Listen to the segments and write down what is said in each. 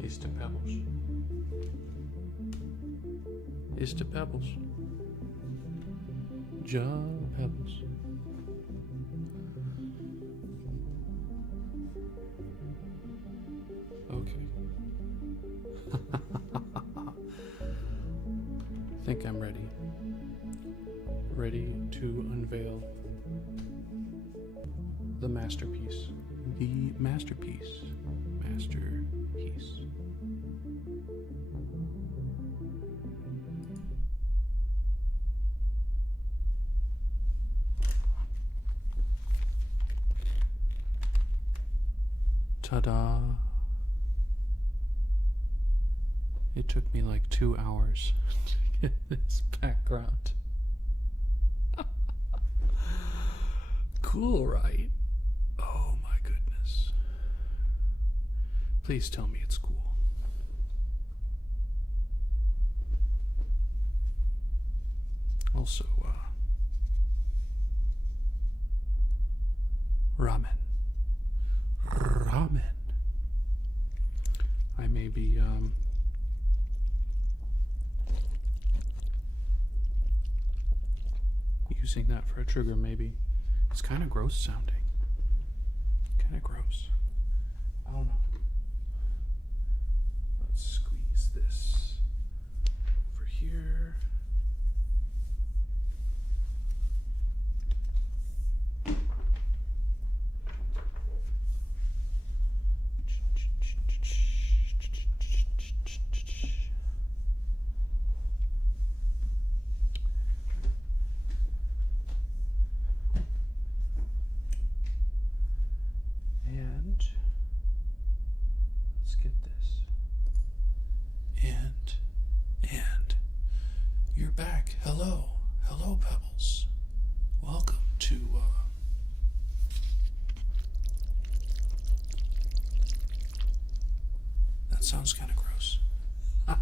Is to Pebbles. Is to Pebbles. Ja Pebbles. Okay. Think I'm ready. Ready to unveil the masterpiece. The masterpiece. Masterpiece. Ta-da! It took me like 2 hours to get this background. Cool, right? Oh my goodness. Please tell me it's cool. Also, ramen. Ramen. I may be, using that for a trigger, maybe. It's kind of gross sounding. Kind of gross. I don't know. Let's squeeze this over here. You're back. Hello. Hello, Pebbles. Welcome to, that sounds kind of gross. I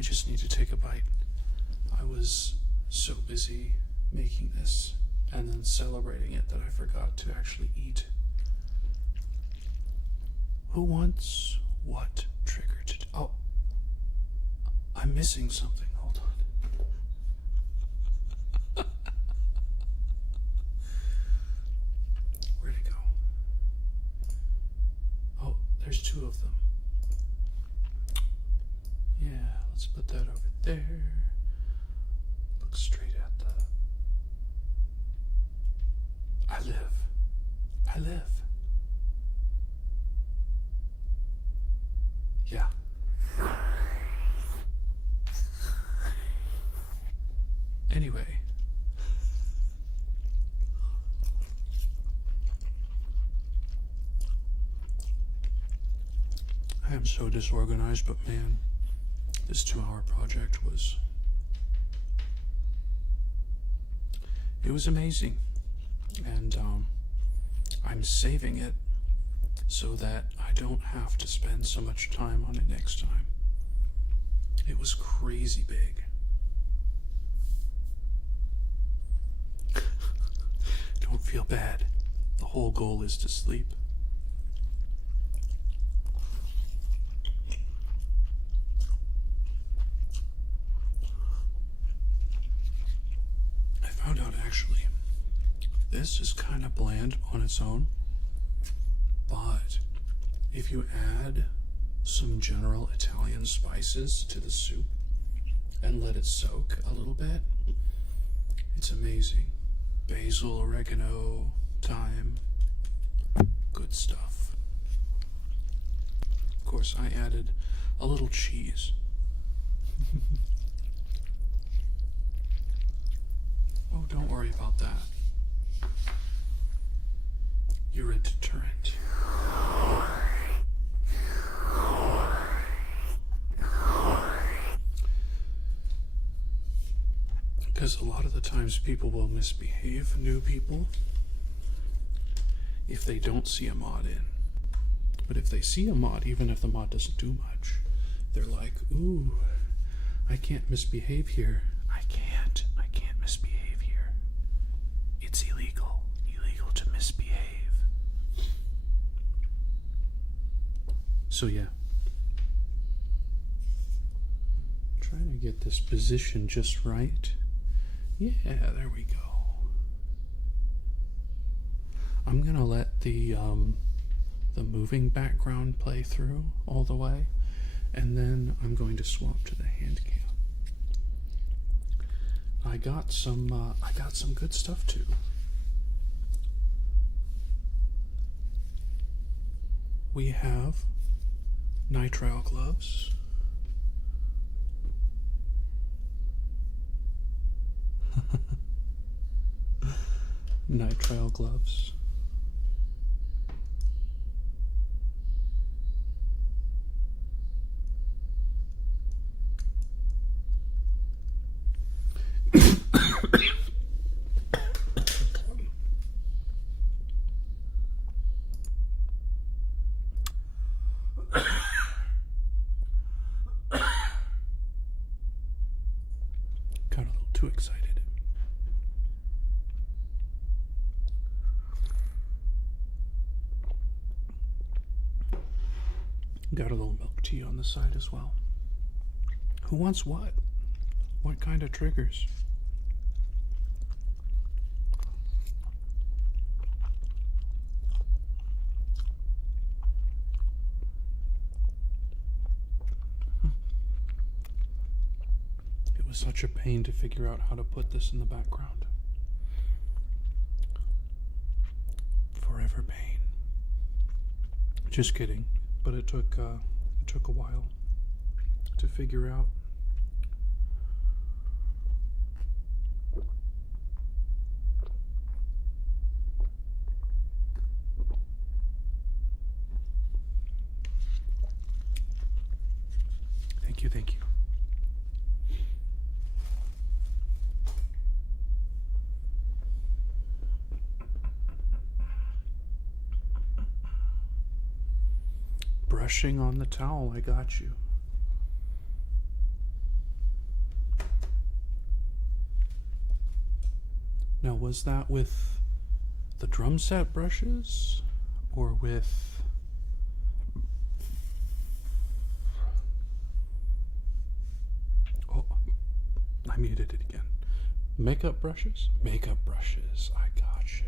just need to take a bite. I was so busy making this and then celebrating it that I forgot to actually eat. Who wants what trigger to do? Oh, I'm missing something. Hold on. Where'd it go? Oh, there's 2 of them. Yeah, let's put that over there. Look straight at the... I live. Yeah. Anyway. I am so disorganized, but man, this 2-hour project was... It was amazing. And I'm saving it so that I don't have to spend so much time on it next time. It was crazy big. Don't feel bad. The whole goal is to sleep. this is kind of bland on its own, but if you add some general Italian spices to the soup and let it soak a little bit, it's amazing. Basil, oregano, thyme, good stuff. Of course, I added a little cheese. Oh, don't worry about that. You're a deterrent. Because a lot of the times people will misbehave, new people, if they don't see a mod in. But if they see a mod, even if the mod doesn't do much, they're like, ooh, I can't misbehave here. I can't misbehave here. It's illegal to misbehave. So yeah. Trying to get this position just right. Yeah, there we go. I'm gonna let the moving background play through all the way, and then I'm going to swap to the hand cam. I got some good stuff too. We have nitrile gloves. Nitrile gloves. Got a little too excited. Got a little milk tea on the side as well. Who wants what? What kind of triggers? It was such a pain to figure out how to put this in the background. Forever pain. Just kidding. But it took a while to figure out. Thank you. Brushing on the towel, I got you. Now, was that with the drum set brushes or with I muted it again. Makeup brushes? Makeup brushes. I gotcha.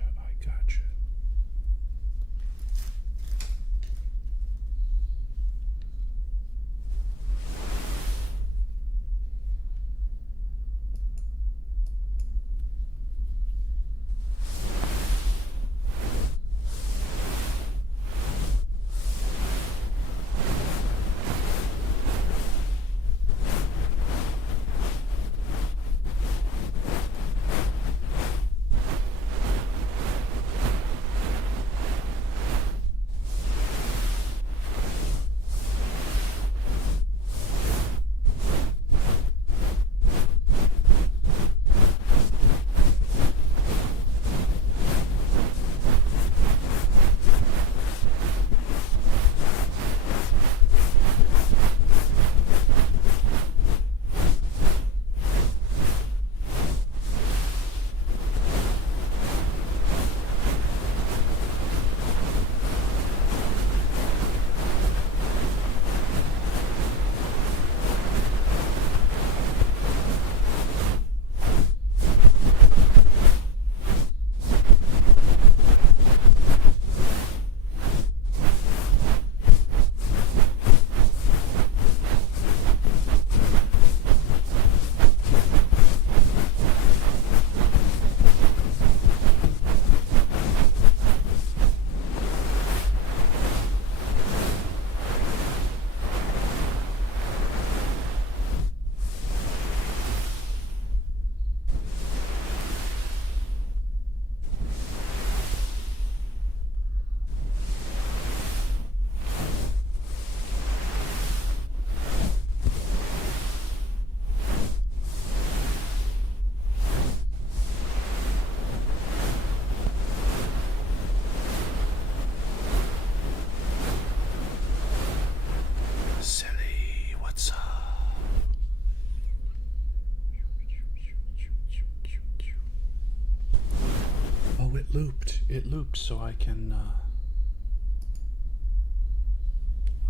It looped so I can,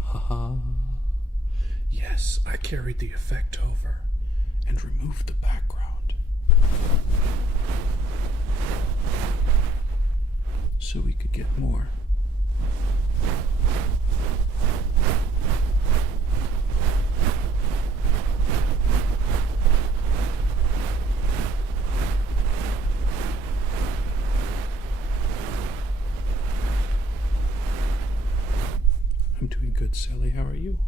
haha. Yes, I carried the effect over and removed the background so we could get more. I'm doing good, Sally. How are you?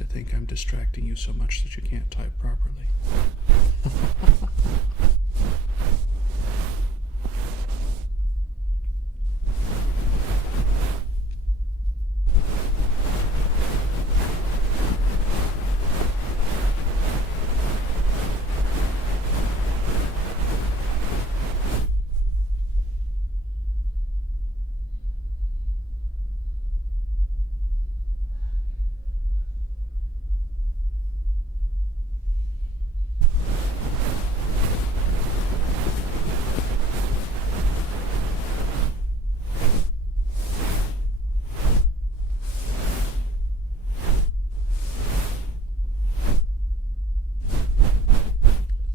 I think I'm distracting you so much that you can't type properly.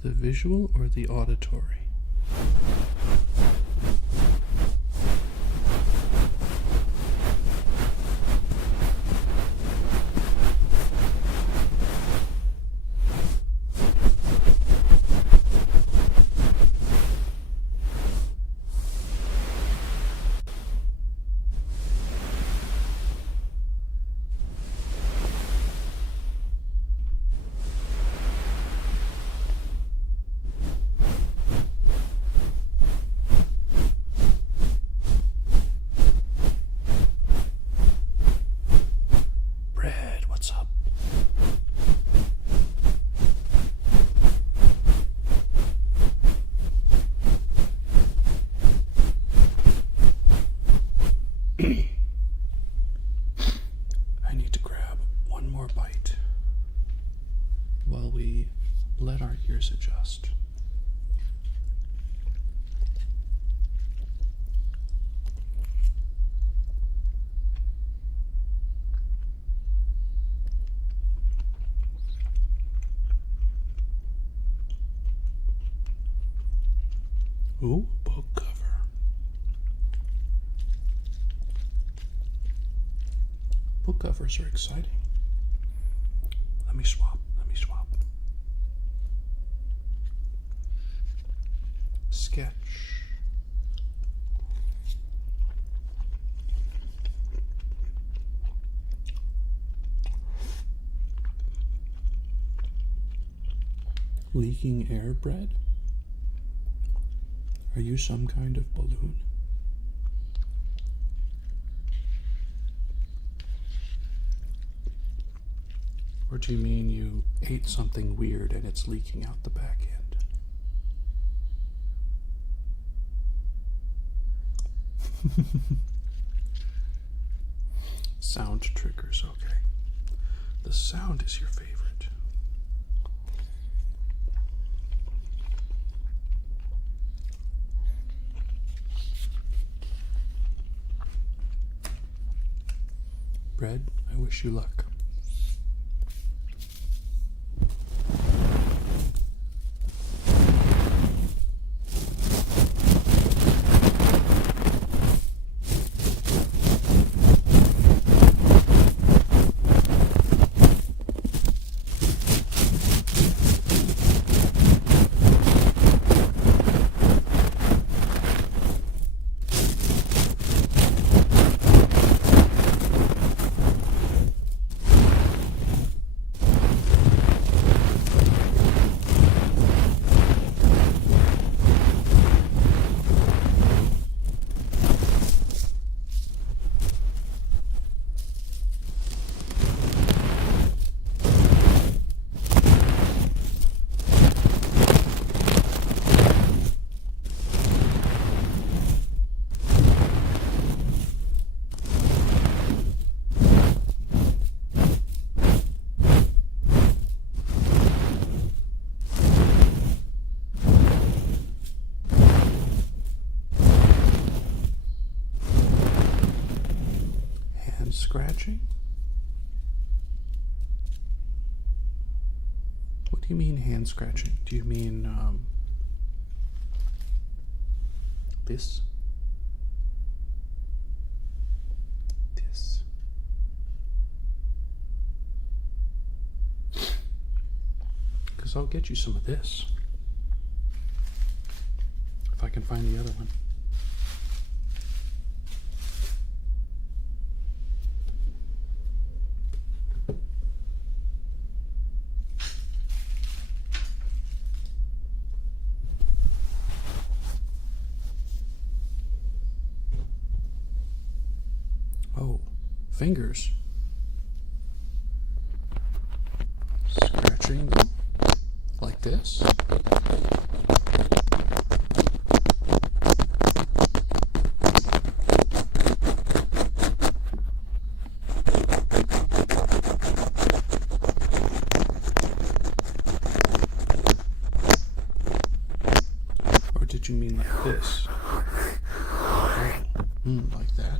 The visual or the auditory? I need to grab one more bite while we let our ears adjust. Ooh, book cover. Book covers are exciting. Let me swap. Sketch. Leaking air bread? Are you some kind of balloon? Or do you mean you ate something weird and it's leaking out the back end? Sound triggers, okay. The sound is your favorite. Bread, I wish you luck. scratching? What do you mean hand scratching? Do you mean this? This. Because I'll get you some of this. If I can find the other one. Oh, fingers. Scratching like this. Or did you mean like this? Oh, like that.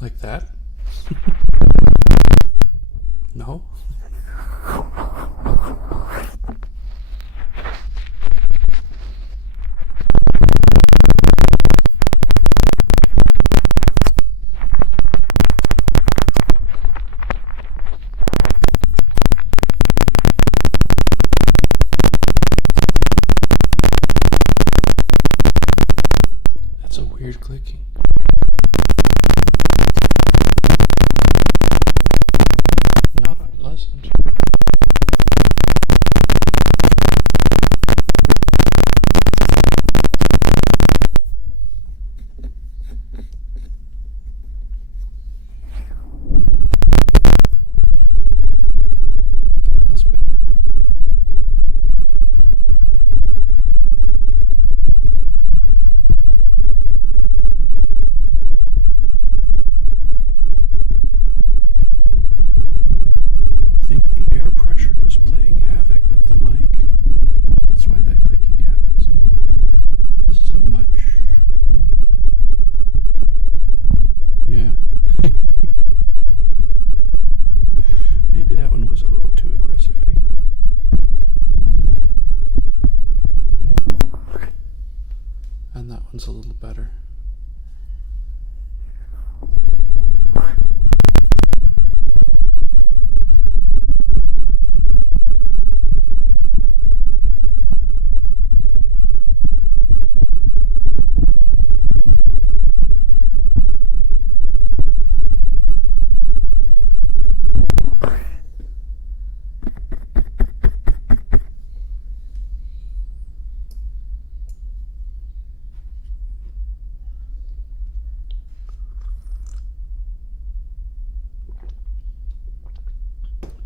Like that? No? That's a weird clicking. Not unpleasant. That's better. I think the air pressure was playing havoc with the mic. That's why that clicking happens. This is a much... Yeah. Maybe that one was a little too aggressive, eh? And that one's a little better.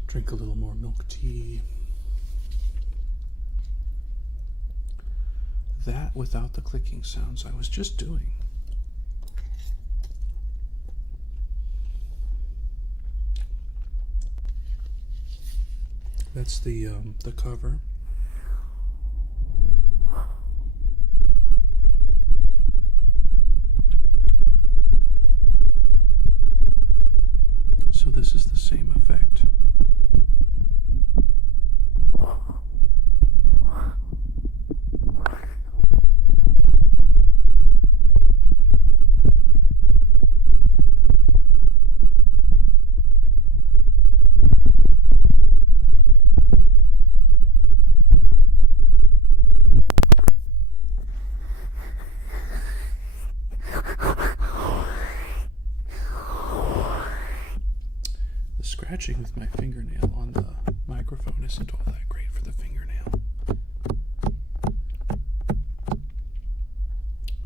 Drink a little more milk tea. That without the clicking sounds I was just doing. That's the cover. So this is the same effect. scratching with my fingernail on the microphone isn't all that great for the fingernail.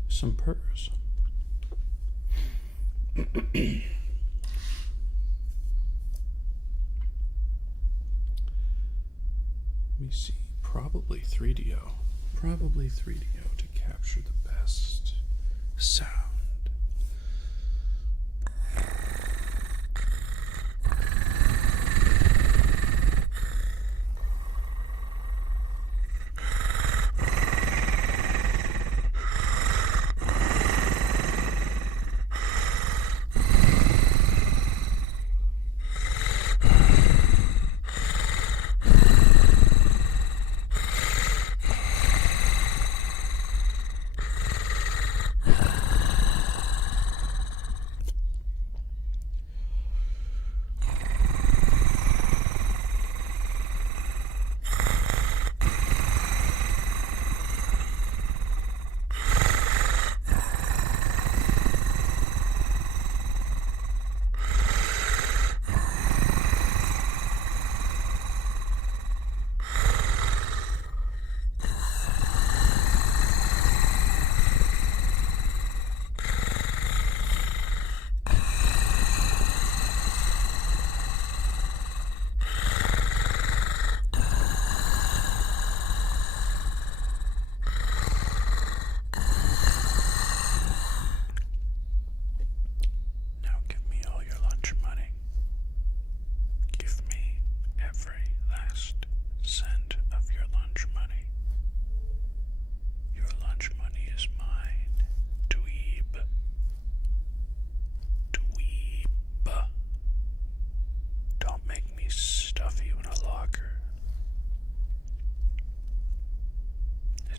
Some purrs. Let me see. Probably 3DO. Probably 3DO to capture the best sound.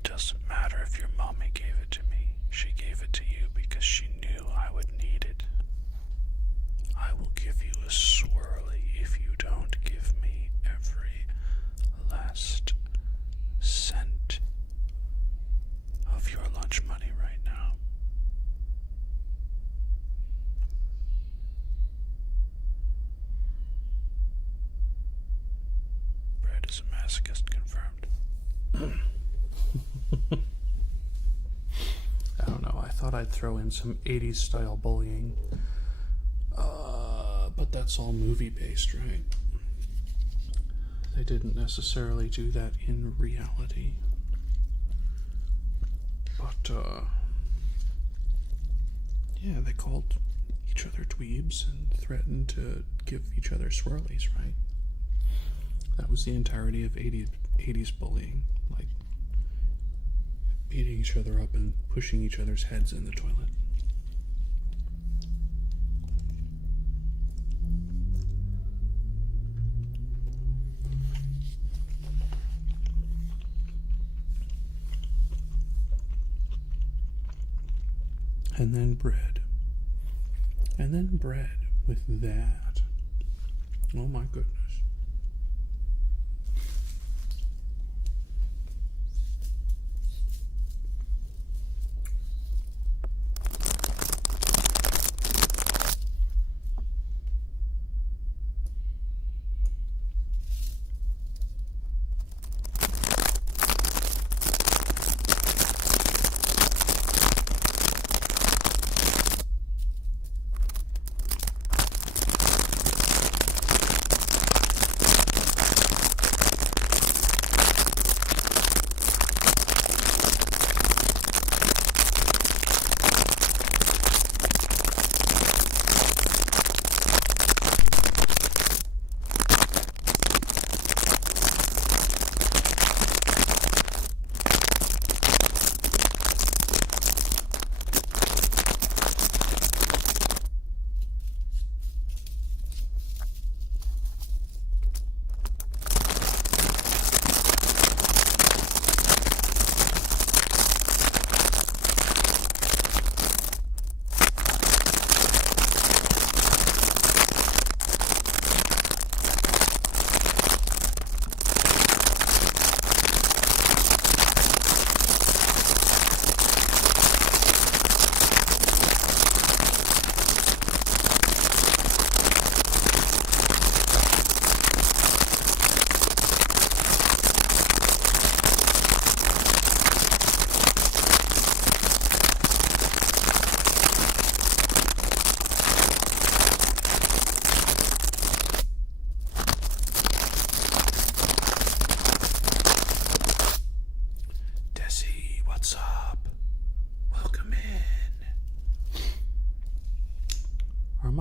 Doesn't matter if your mommy gave it to me. She gave it to you because she knew I would need it. I will give you a swirly if you don't give me every last cent of your lunch money right now. Brad is a masochist confirmed. I don't know, I thought I'd throw in some 80s style bullying, but that's all movie based, right? They didn't necessarily do that in reality, but yeah, they called each other dweebs and threatened to give each other swirlies, right? That was the entirety of 80s bullying, like beating each other up and pushing each other's heads in the toilet. And then bread. And then bread with that. Oh my goodness.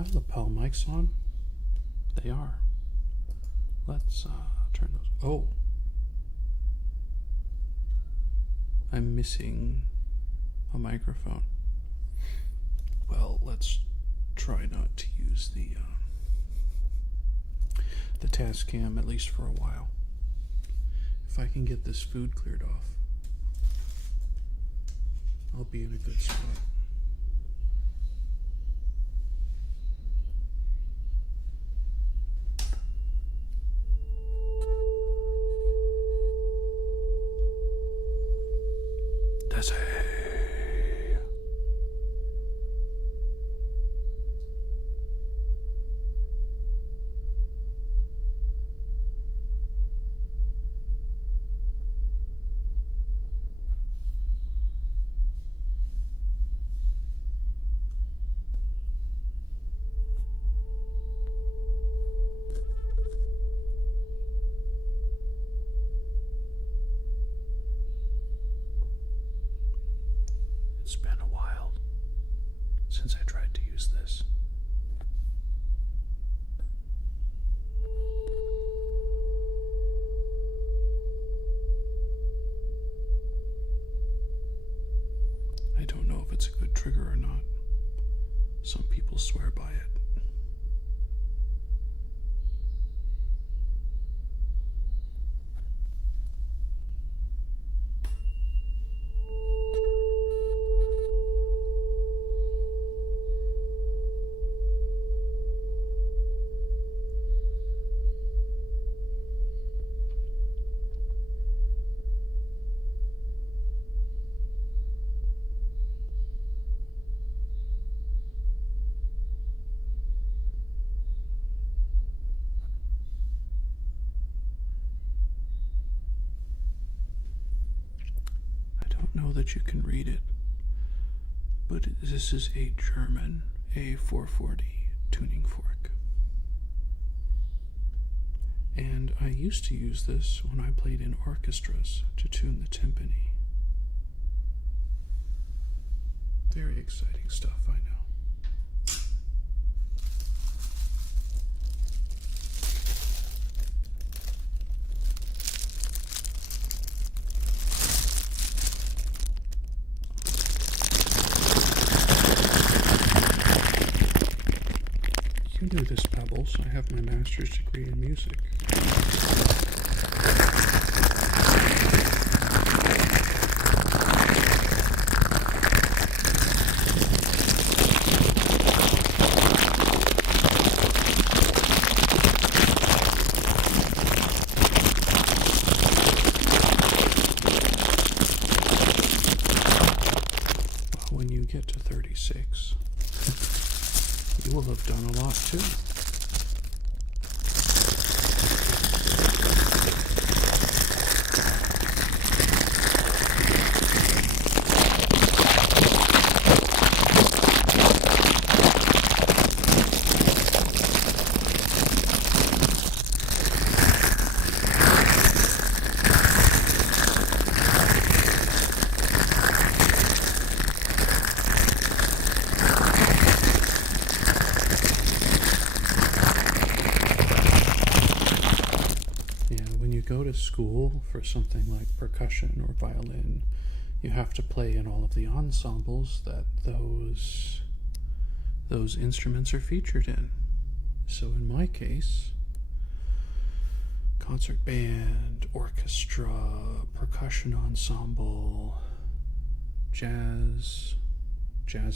my lapel mics on? They are. Let's turn those. Oh. I'm missing a microphone. Well, let's try not to use the Tascam, at least for a while. If I can get this food cleared off, I'll be in a good spot. Desi. It's been a while since I tried to use this. I don't know if it's a good trigger or not. Some people swear by it. Know that you can read it, but this is a German A440 tuning fork, and I used to use this when I played in orchestras to tune the timpani. Very exciting stuff, I know. You knew this, Pebbles. I have my master's degree in music. Well, when you get to 36, you will have done a lot too. Go to school for something like percussion or violin, you have to play in all of the ensembles that those instruments are featured in. So in my case, concert band, orchestra, percussion ensemble, jazz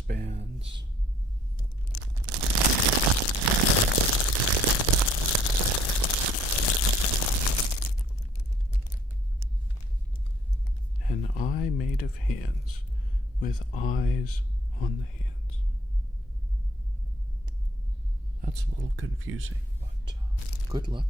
bands. An eye made of hands, with eyes on the hands. That's a little confusing, but good luck.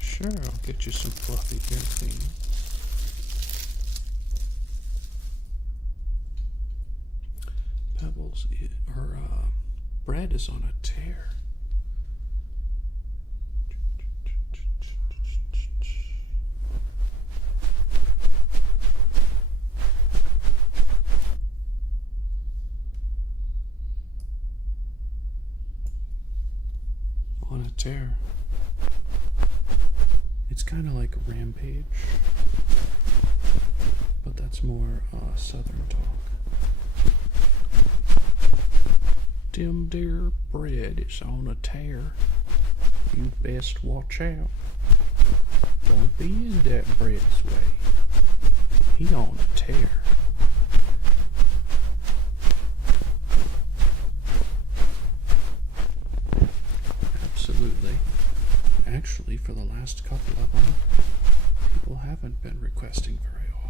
Sure, I'll give get you some fluffy ear cleaner. Pebbles, her bread is on a tear. On a tear. It's kind of like Rampage, but that's more southern talk. Them dear bread is on a tear. You best watch out. Don't be in that bread's way. He on a tear. Absolutely. Actually, for the last couple of them, people haven't been requesting very often.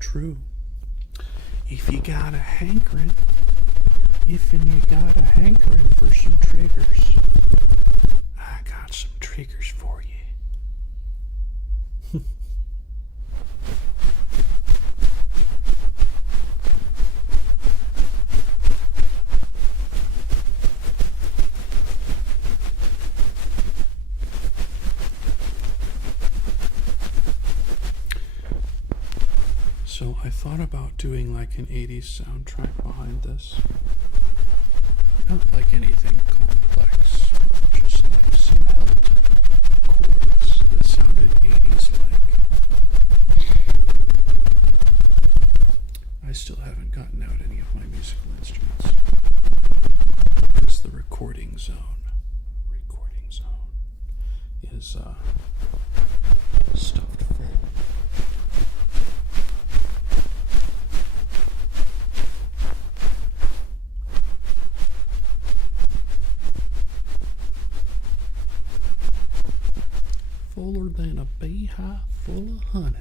True. If you got a hankering for some triggers, I got some triggers for you. So I thought about doing like an 80s soundtrack behind this. Not like anything complex, but just like some held chords that sounded 80s like. I still haven't gotten out any of my musical instruments. Because the recording zone is stuffed full. Fuller than a beehive full of honey.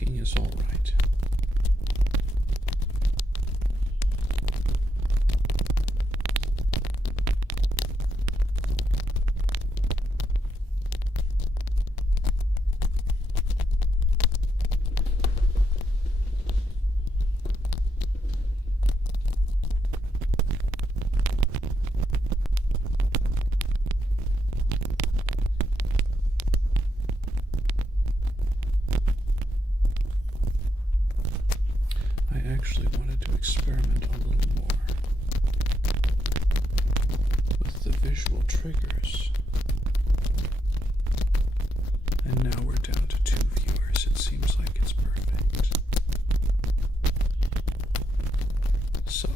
Talking is all right. I actually wanted to experiment a little more with the visual triggers. And now we're down to 2 viewers. It seems like it's perfect. So,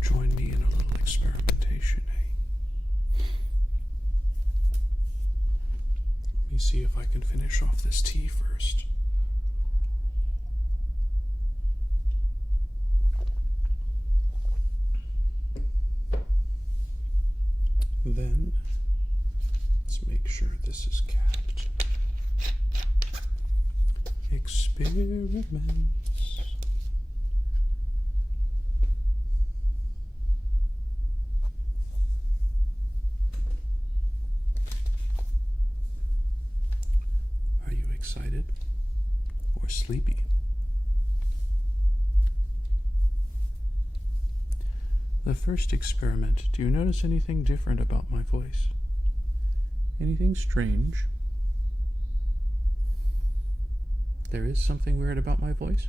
join me in a little experimentation, eh? Let me see if I can finish off this tea first. Then, let's make sure this is capped. Experiments. Are you excited or sleepy? The first experiment, do you notice anything different about my voice? Anything strange? There is something weird about my voice?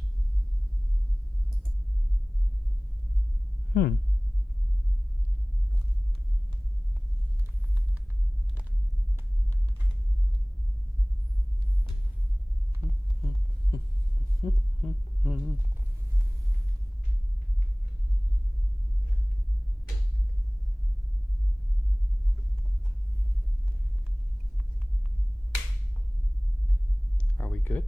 Are we good?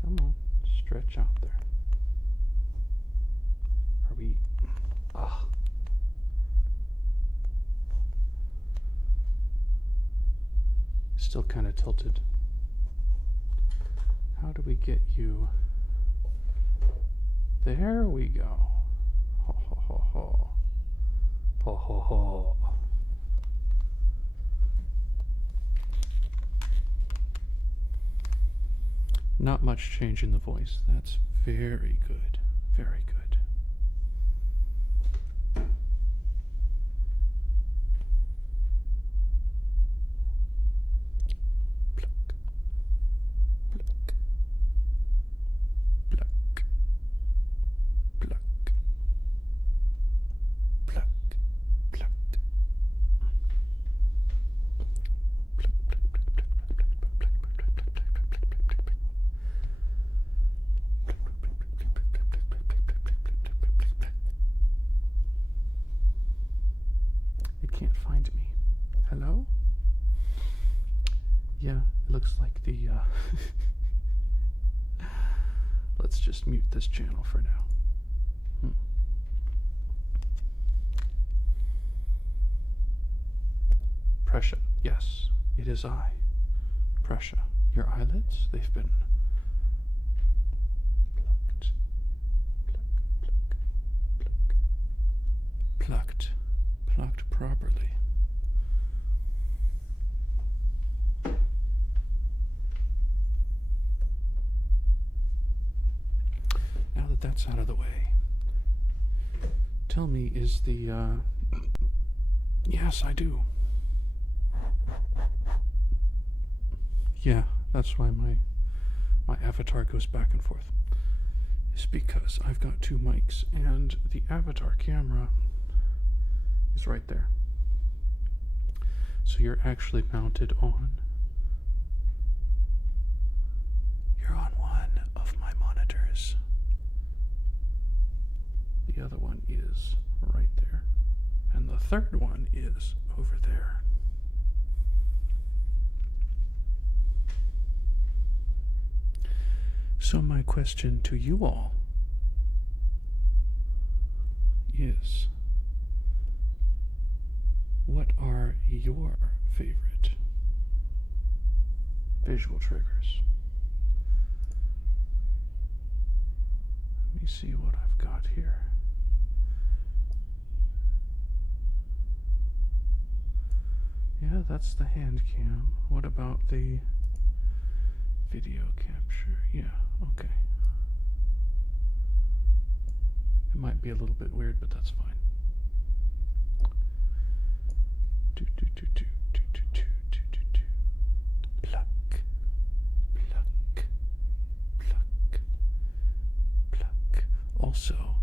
Come on, stretch out there. Are we... Still kind of tilted. How do we get you... There we go. Ho ho ho ho. Ho ho ho. Not much change in the voice. That's very good. Very good. Can't find me. Hello? Yeah, it looks like the, let's just mute this channel for now. Prussia. Yes, it is I. Prussia. Your eyelids, they've been plucked. Plucked properly. Now that that's out of the way, tell me, is the, yes, I do. Yeah, that's why my avatar goes back and forth. It's because I've got 2 mics, and the avatar camera is right there. So you're actually mounted on. You're on one of my monitors. The other one is right there. And the third one is over there. So my question to you all is, what are your favorite visual triggers. Let me see what I've got here. Yeah, that's the hand cam. What about the video capture? Yeah, okay. It might be a little bit weird, but that's fine. Pluck, pluck, pluck, pluck. Also,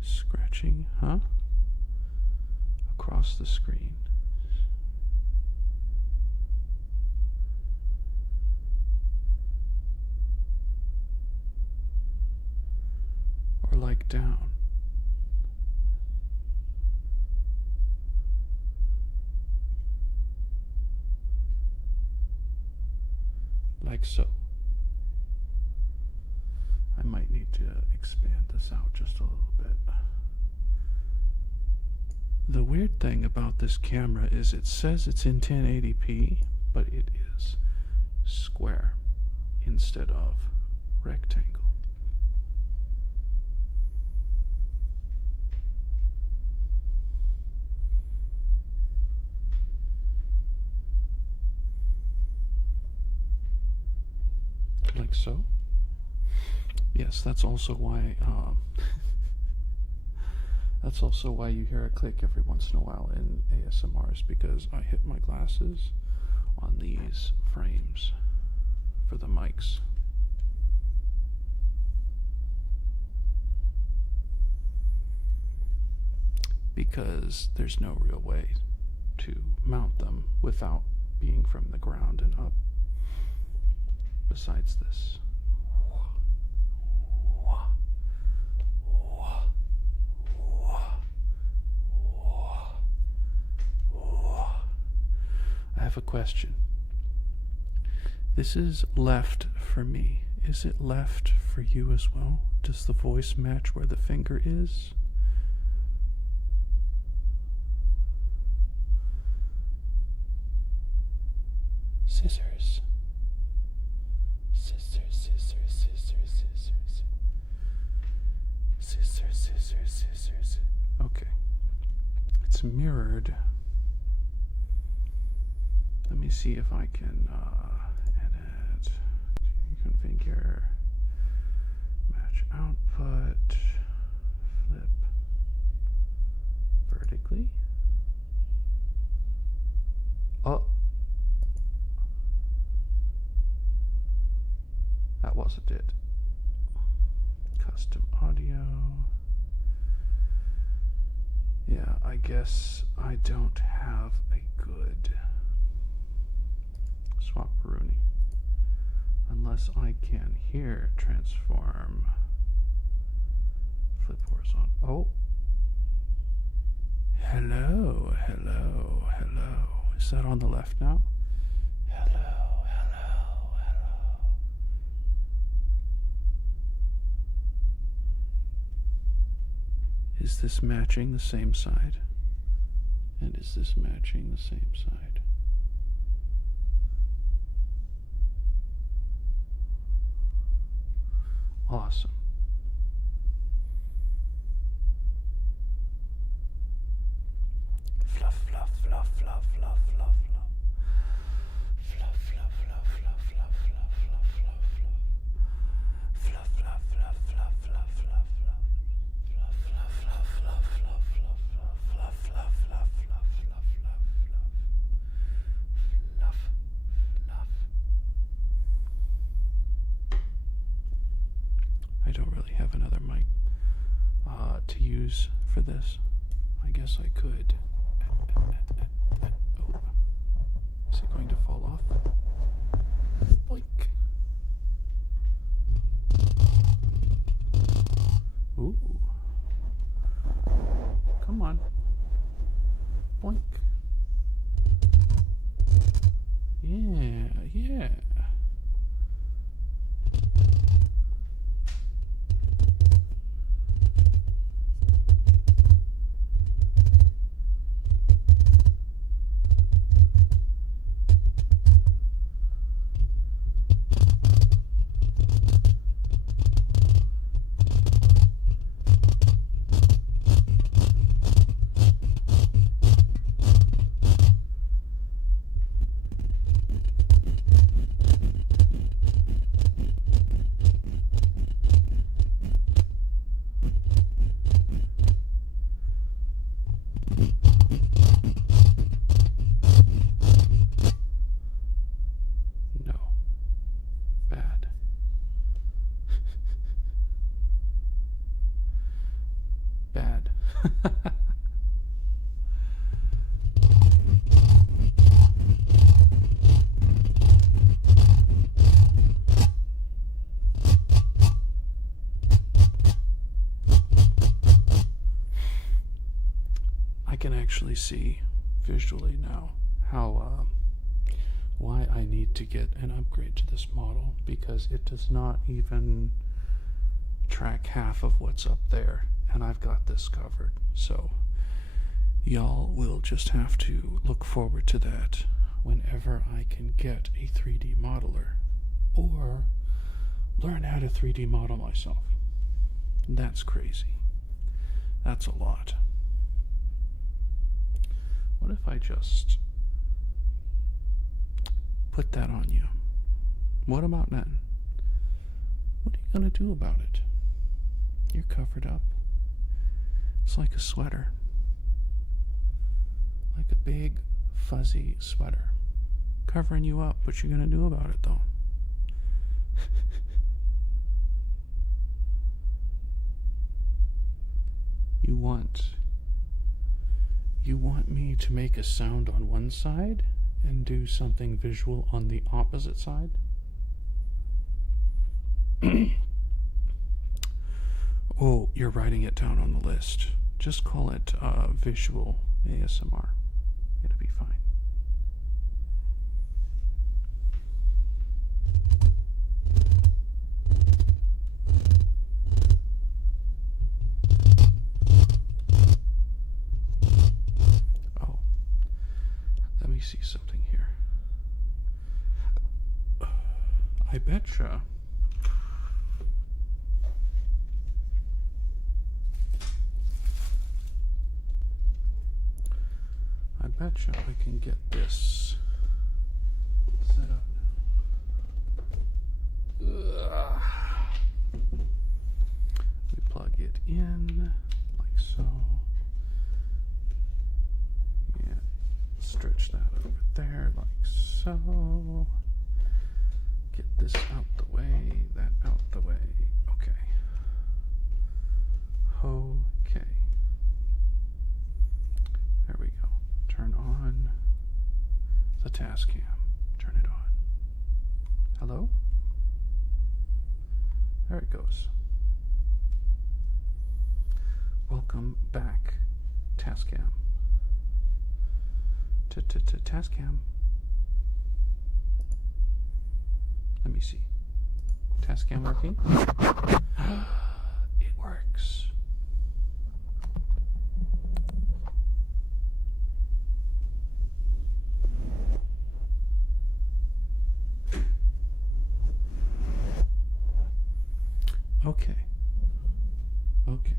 scratching, huh? Across the screen. Or like down. Like so. I might need to expand this out just a little bit. The weird thing about this camera is it says it's in 1080p, but it is square instead of rectangle. Like so. Yes, that's also why that's also why you hear a click every once in a while in ASMRs, because I hit my glasses on these frames for the mics. Because there's no real way to mount them without being from the ground and up. Besides this. I have a question. This is left for me. Is it left for you as well? Does the voice match where the finger is? Scissors. Scissors, scissors, scissors, scissors. Scissors, scissors, scissors. Okay. It's mirrored. Let me see if I can edit, configure, match output, flip vertically. Oh, that wasn't it. Custom audio. Yeah, I guess I don't have a good swap Rooney unless I can here transform, flip horizontal. Oh, hello, hello, hello. Is that on the left now? Hello, hello, hello. Is this matching the same side? And is this matching the same side? Awesome. Fluff, fluff, fluff, fluff, fluff, fluff, fluff. Fluff, fluff, fluff, fluff, fluff, fluff, fluff, fluff, fluff. Fluff, fluff, fluff, fluff, fluff, fluff, fluff. Fluff, fluff, fluff, fluff, fluff, fluff, fluff, fluff, fluff, fluff, fluff, fluff, fluff. Fluff, fluff. I don't really have another mic to use for this. I guess I could. Oh. Is it going to fall off? Boink. Ooh. Come on. Boink. Yeah, yeah. I can actually see visually now how why I need to get an upgrade to this model, because it does not even track half of what's up there, and I've got this covered. So y'all will just have to look forward to that whenever I can get a 3D modeler or learn how to 3D model myself. That's crazy. That's a lot. What if I just put that on you? What about then? What are you going to do about it? You're covered up. It's like a sweater. Like a big, fuzzy sweater. Covering you up. What you going to do about it, though? You want me to make a sound on one side and do something visual on the opposite side? Oh, you're writing it down on the list. Just call it visual ASMR. It'll be fine. Oh, let me see something here. I betcha. I betcha I can get this set up now. Ugh. We plug it in like so. Yeah, stretch that over there like so. Get this out the way, that out the way. Okay. Okay. There we go. Turn on the Tascam. Turn it on. Hello? There it goes. Welcome back, Tascam. Tascam. Let me see. Tascam working? It works. Okay. Okay.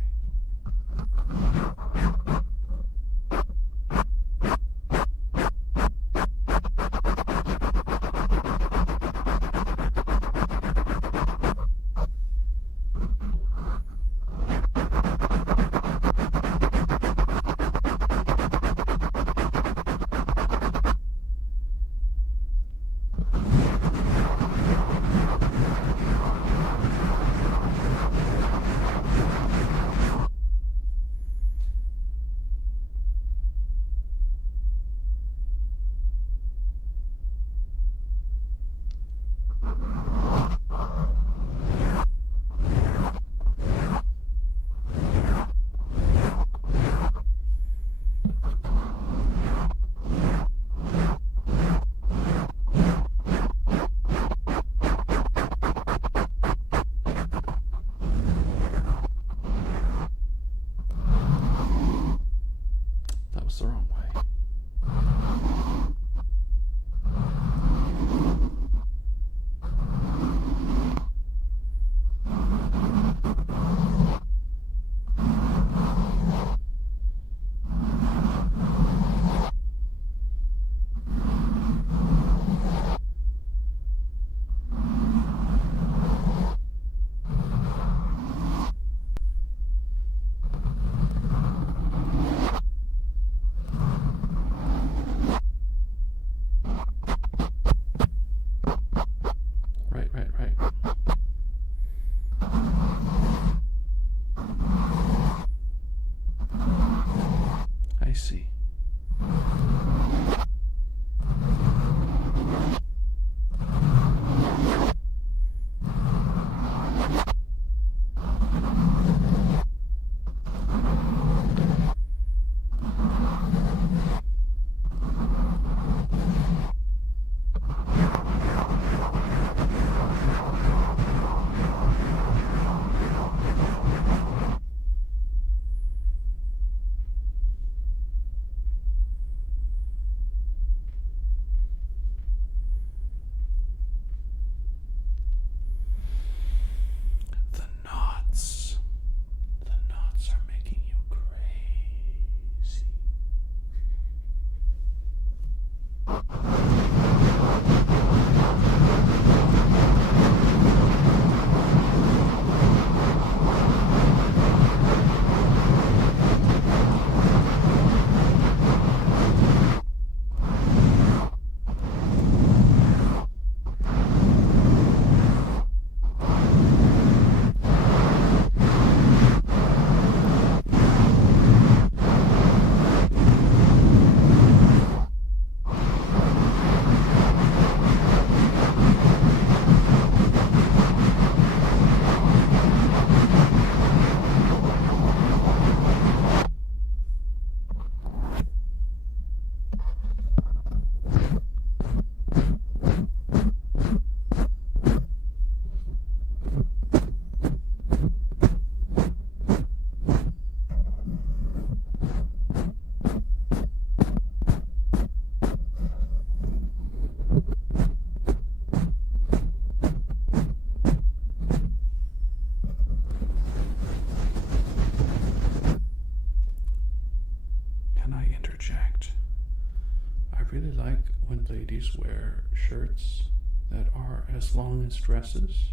shirts that are as long as dresses.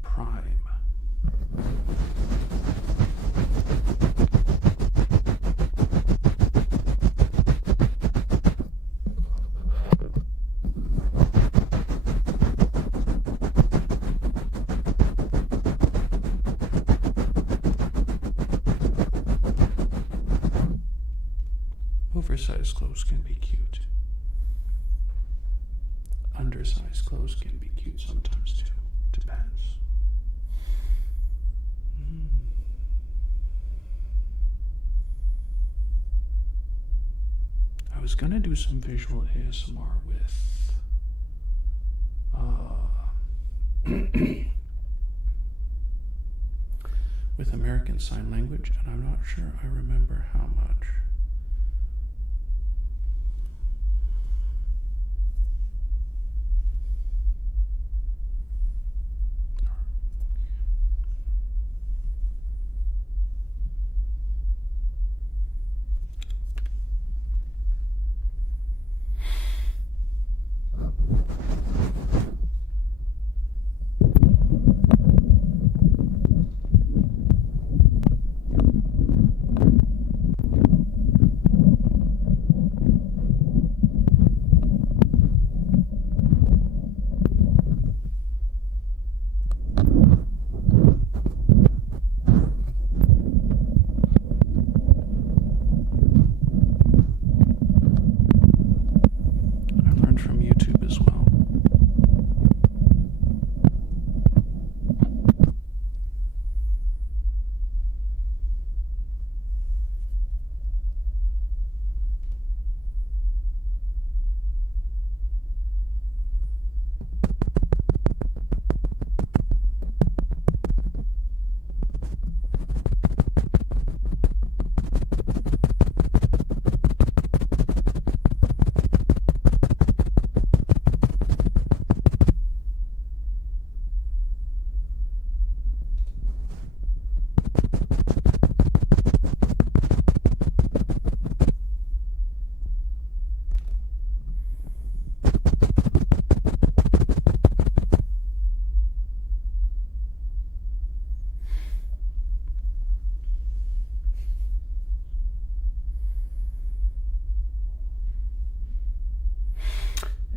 Prime. Oversized clothes can be cute. Undersized clothes can be cute sometimes too. Depends. I was gonna do some visual ASMR with American Sign Language, and I'm not sure I remember how much. From YouTube as well.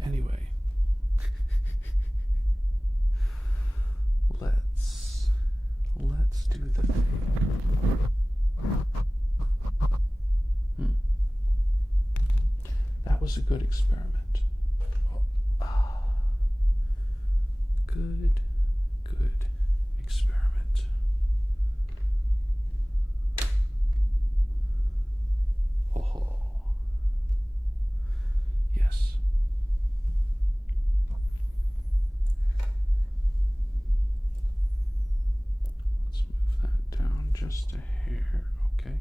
Anyway, let's do the thing. That was a good experiment. Good experiment. Oh, yes. Let's move that down just a hair, okay?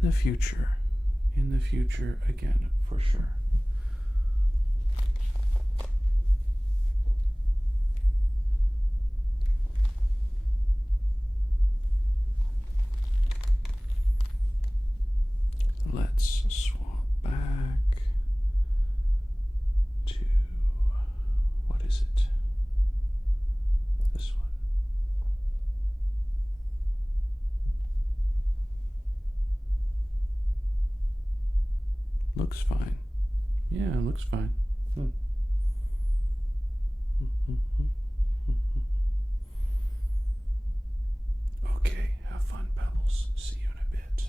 In the future, again, for sure. Let's swap back to, what is it? This one. Looks fine. Yeah, it looks fine. Okay, have fun, Pebbles. See you in a bit.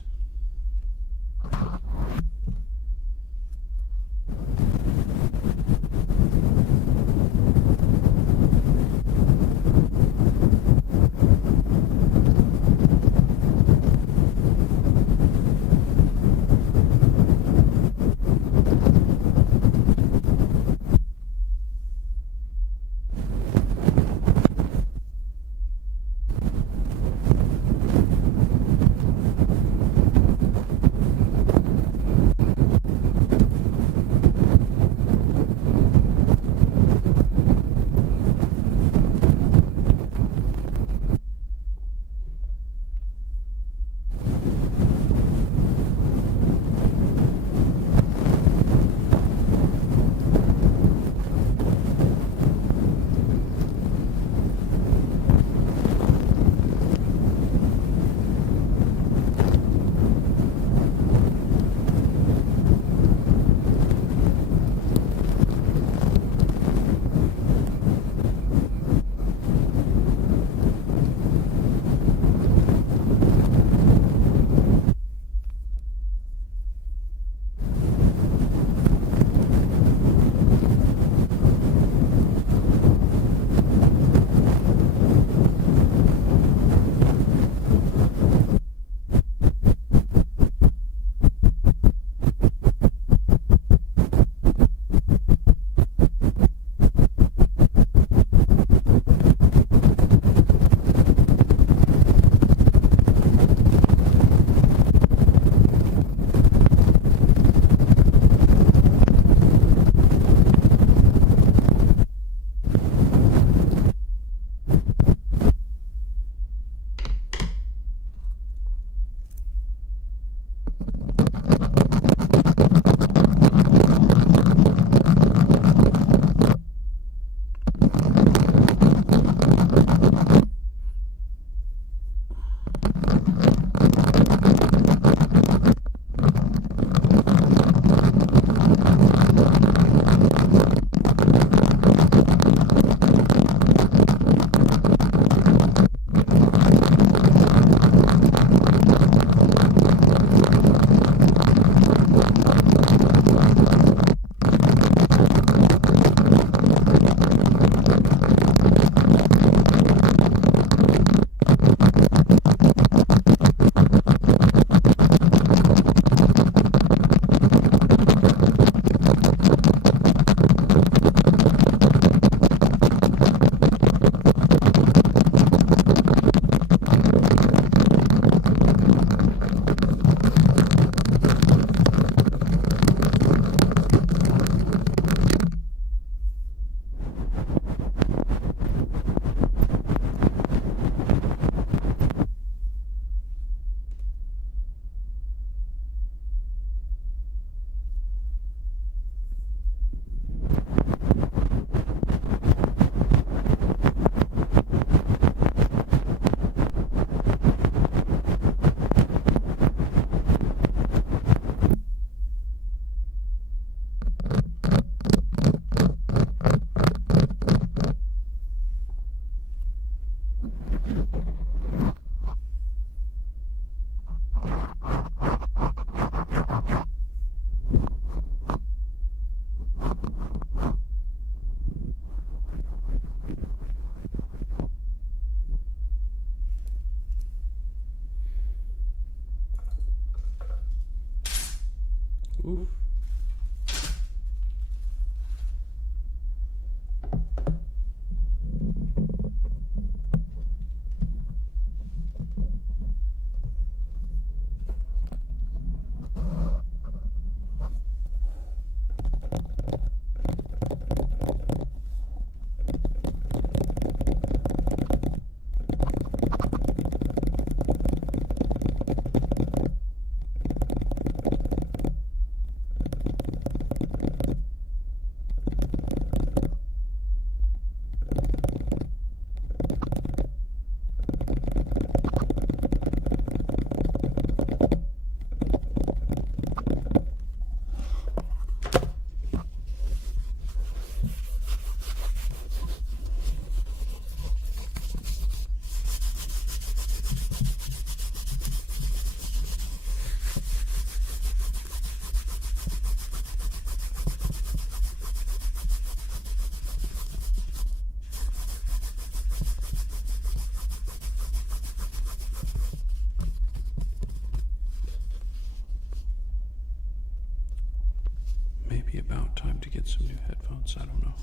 time to get some new headphones. I don't know.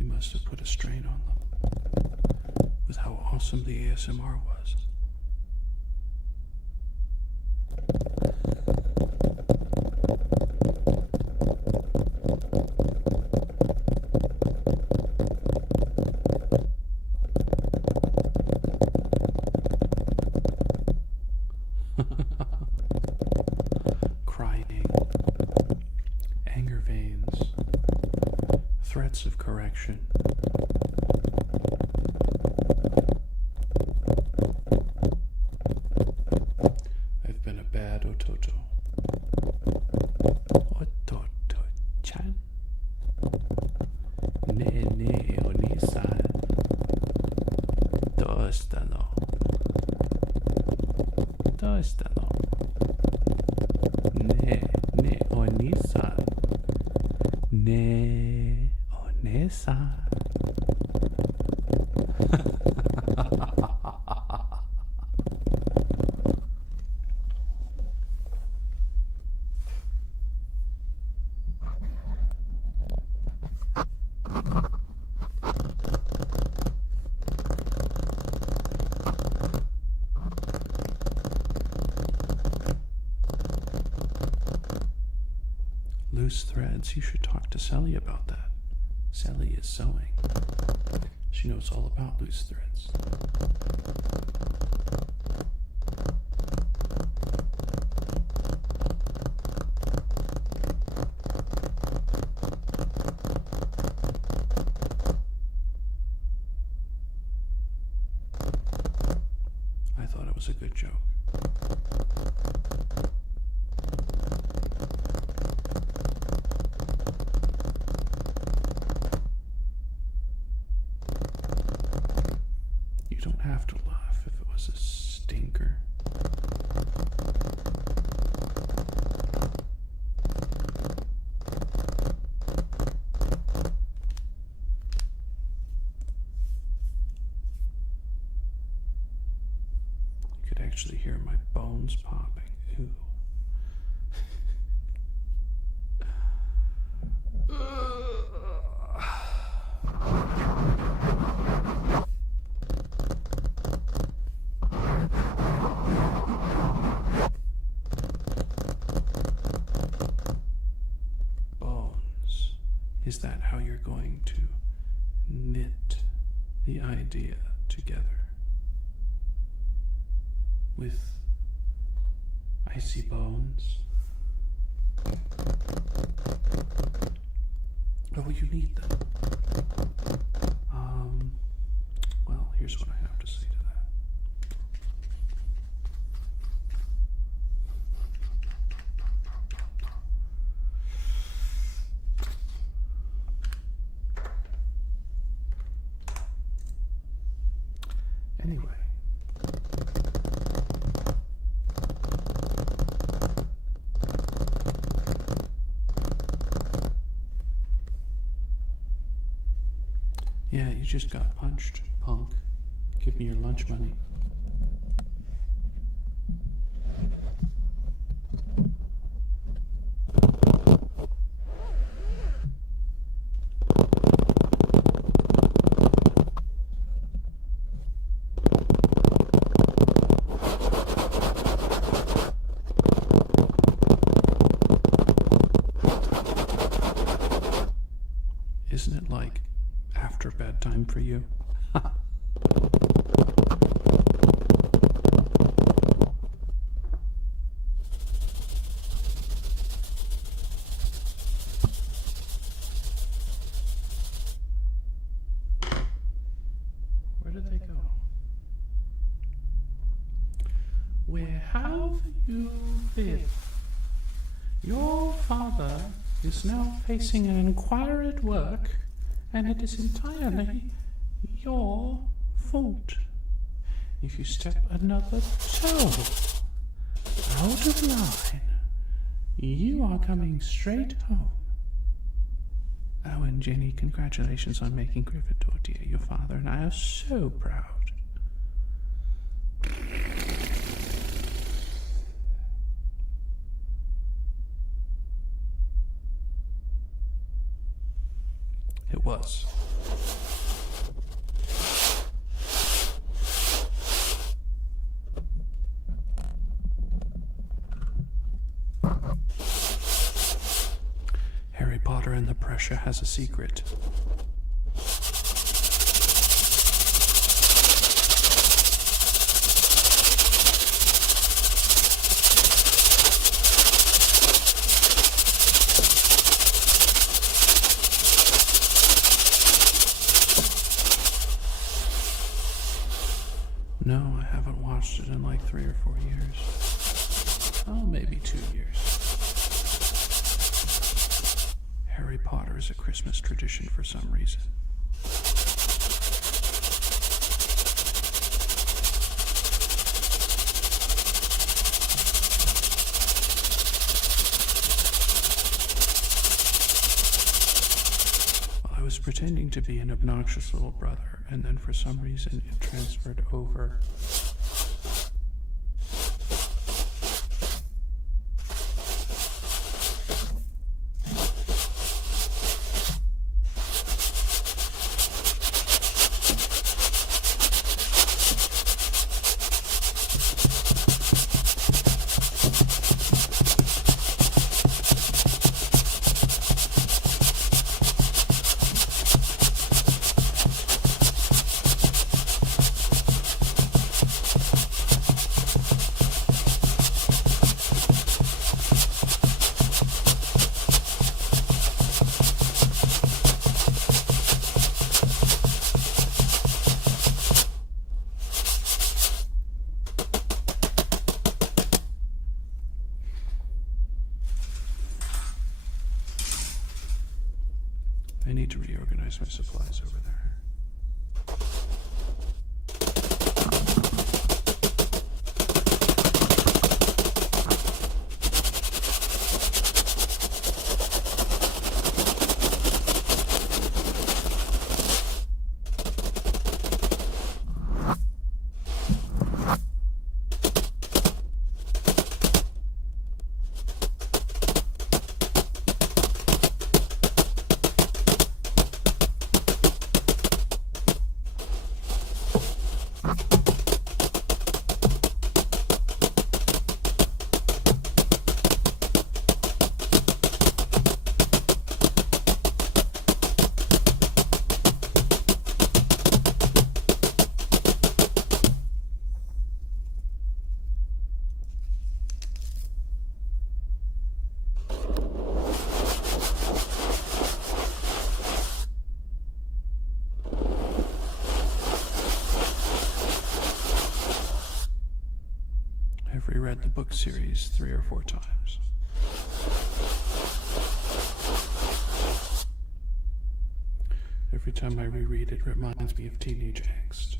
Must have put a strain on them with how awesome the ASMR was. Crying, anger veins, threats of correction. I've been a bad Ototo. Ototo-chan? Ne ne oni-san. Doushita no? Doushita no? Ne ne oni-san. Ne one-san. Loose threads. You should talk to Sally about that. Sally is sewing. She knows all about loose threads. I thought it was a good joke. You don't have to laugh if it was a stinker. You could actually hear my bones popping. Ooh. Bones. Is that how you're going to knit the idea together? With icy bones? Oh, you need them. Well, here's what I have to say to that. Anyway. Yeah, you just got punched, punk. Give me your lunch money. Isn't it like after bedtime for you? Where did they go? Where have Your father is now facing an inquiry at work, and it is entirely your fault. If you step another toe out of line, you are coming straight home. Oh, and Jenny, congratulations on making Gryffindor, dear. Your father and I are so proud. It was. Harry Potter and the Pressure has a secret. No, I haven't watched it in like 3 or 4 years. Oh, maybe 2 years. Harry Potter is a Christmas tradition for some reason. Well, I was pretending to be an obnoxious little brother, and then for some reason it transferred over. I need to reorganize my supplies over there. I've reread the book series 3 or 4 times. Every time I reread it, it reminds me of teenage angst.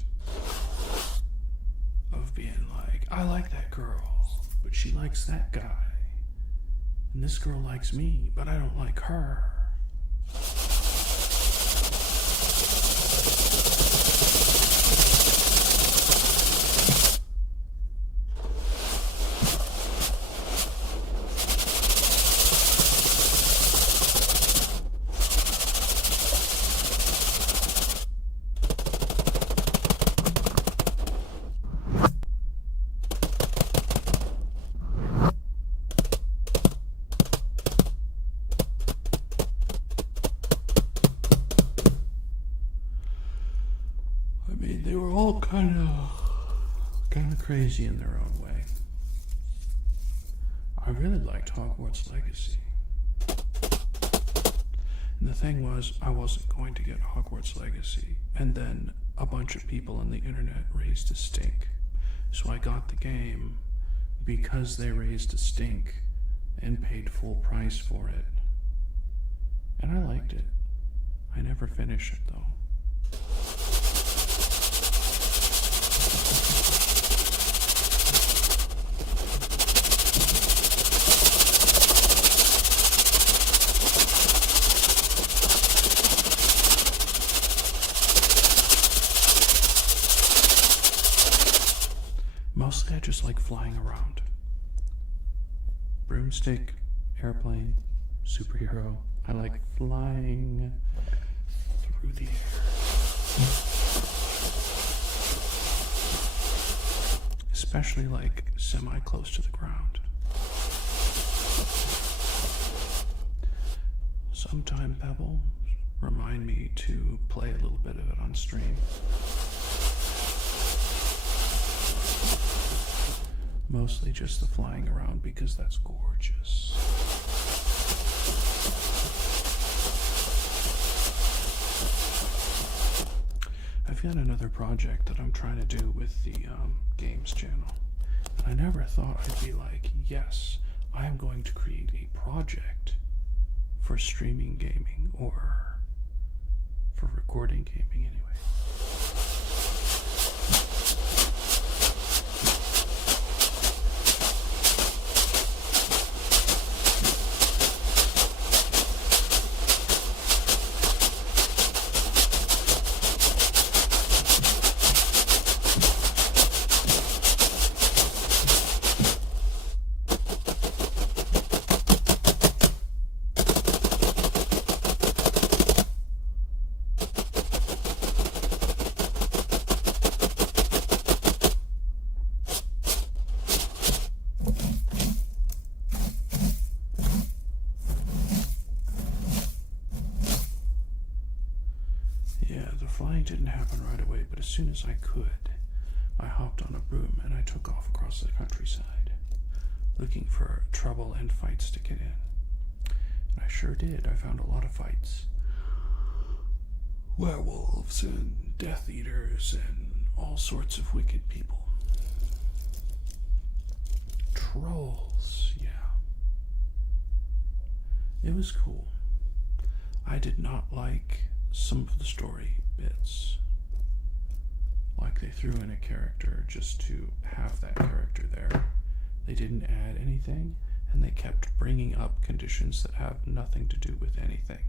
Of being like, I like that girl, but she likes that guy. And this girl likes me, but I don't like her. They were all kind of crazy in their own way. I really liked Hogwarts Legacy. And the thing was, I wasn't going to get Hogwarts Legacy, and then a bunch of people on the internet raised a stink. So I got the game because they raised a stink, and paid full price for it. And I liked it. I never finished it though. Mostly I just like flying around. Broomstick, airplane, superhero. I like flying through the air. Especially like semi-close to the ground. Sometime, Pebble, remind me to play a little bit of it on stream. Mostly just the flying around because that's gorgeous. I've got another project that I'm trying to do with the games channel. And I never thought I'd be like, yes, I am going to create a project for streaming gaming or for recording gaming anyway. Flying didn't happen right away, but as soon as I could, I hopped on a broom and I took off across the countryside, looking for trouble and fights to get in. And I sure did. I found a lot of fights. Werewolves and Death Eaters and all sorts of wicked people. Trolls, yeah. It was cool. I did not like some of the story bits. Like they threw in a character just to have that character there. They didn't add anything, and they kept bringing up conditions that have nothing to do with anything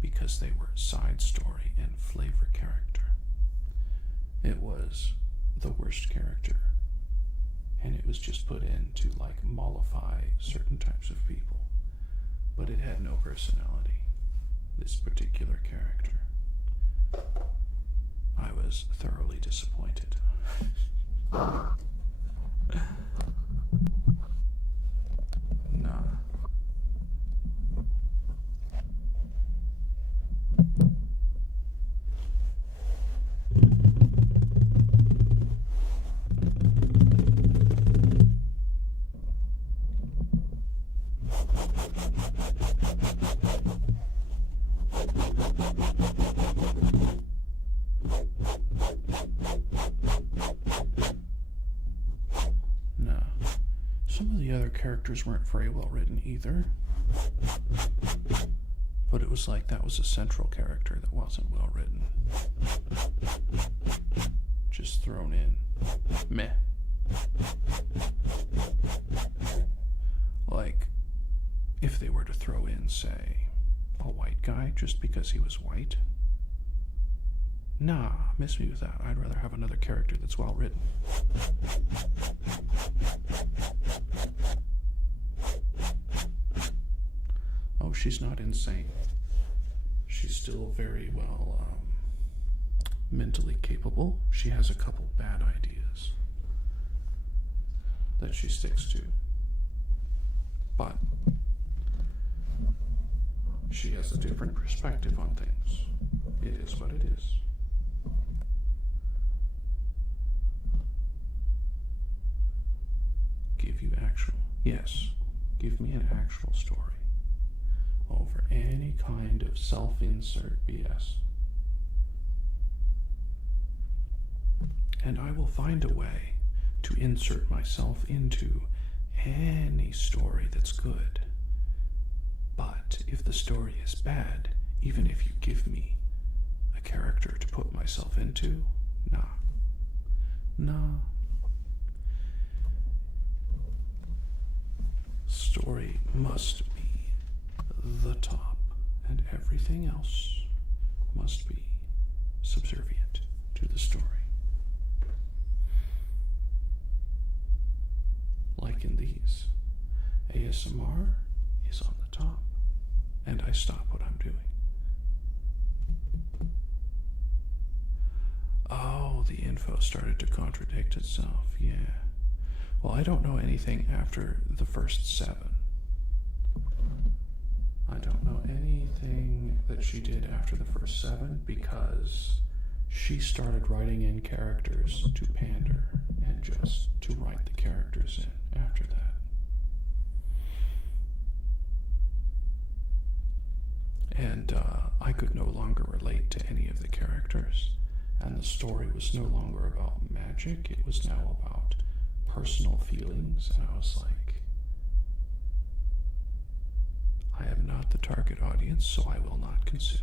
because they were side story and flavor character. It was the worst character, and it was just put in to like mollify certain types of people, but it had no personality, this particular character. I was thoroughly disappointed. Nah. Some of the other characters weren't very well written either. But it was like that was a central character that wasn't well written. Just thrown in. Meh. Like, if they were to throw in, say, a white guy just because he was white. Nah, miss me with that. I'd rather have another character that's well written. Oh, she's not insane. She's still very well mentally capable. She has a couple bad ideas that she sticks to. But she has a different perspective on things. It is what it is. Give you actual, yes, give me an actual story over any kind of self-insert BS. And I will find a way to insert myself into any story that's good. the story is bad, even if you give me a character to put myself into, nah. Nah. Story must be the top, and everything else must be subservient to the story. Like in these, ASMR is on the top, and I stop what I'm doing. Oh, the info started to contradict itself, yeah. Well, I don't know anything after the first 7. I don't know anything that she did after the first 7 because she started writing in characters to pander and just to write the characters in after that. And I could no longer relate to any of the characters, and the story was no longer about magic, it was now about personal feelings, and I was like, I am not the target audience, so I will not consume.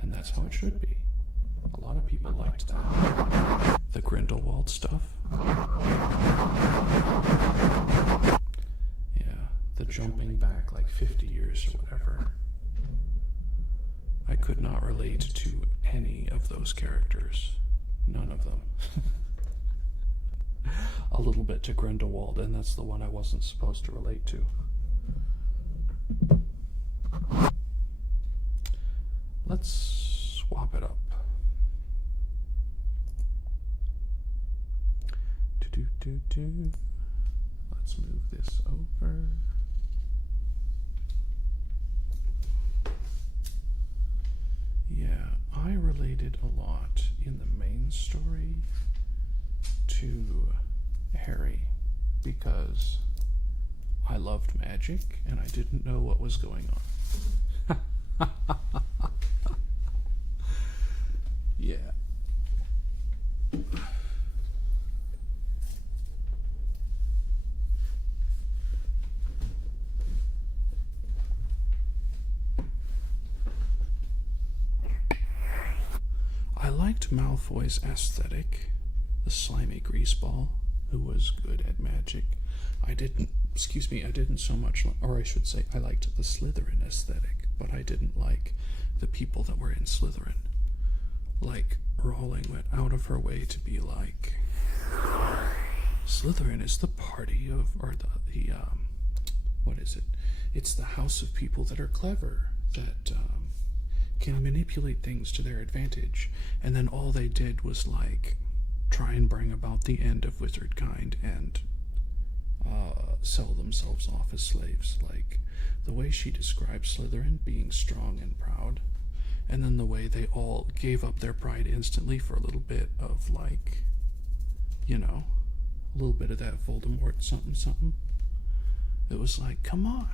And that's how it should be. A lot of people liked that. The Grindelwald stuff. Yeah, the jumping back like 50 years or whatever. I could not relate to any of those characters. None of them. A little bit to Grindelwald, and that's the one I wasn't supposed to relate to. Let's swap it up. Let's move this over. Yeah, I related a lot in the main story to Harry because I loved magic and I didn't know what was going on. Yeah. I liked Malfoy's aesthetic, the slimy greaseball who was good at magic. I didn't so much, or I should say, I liked the Slytherin aesthetic, but I didn't like the people that were in Slytherin. Like, Rowling went out of her way to be like, Slytherin is the party of, or the what is it? It's the house of people that are clever, that can manipulate things to their advantage. And then all they did was like try and bring about the end of wizard kind and sell themselves off as slaves. Like the way she describes Slytherin being strong and proud, and then the way they all gave up their pride instantly for a little bit of like, you know, a little bit of that Voldemort something something. It was like, come on.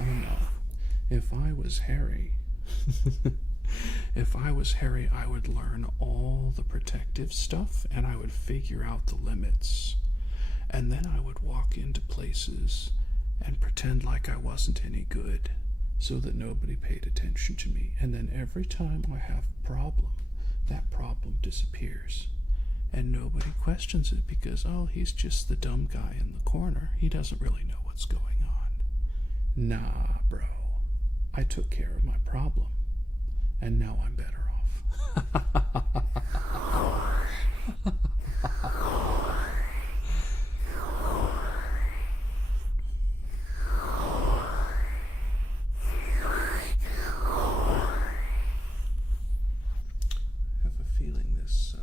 Oh no. If I was Harry, I would learn all the protective stuff and I would figure out the limits. And then I would walk into places and pretend like I wasn't any good so that nobody paid attention to me. And then every time I have a problem, that problem disappears. And nobody questions it because, oh, he's just the dumb guy in the corner. He doesn't really know what's going on. Nah, bro. I took care of my problem. And now I'm better off. I have a feeling this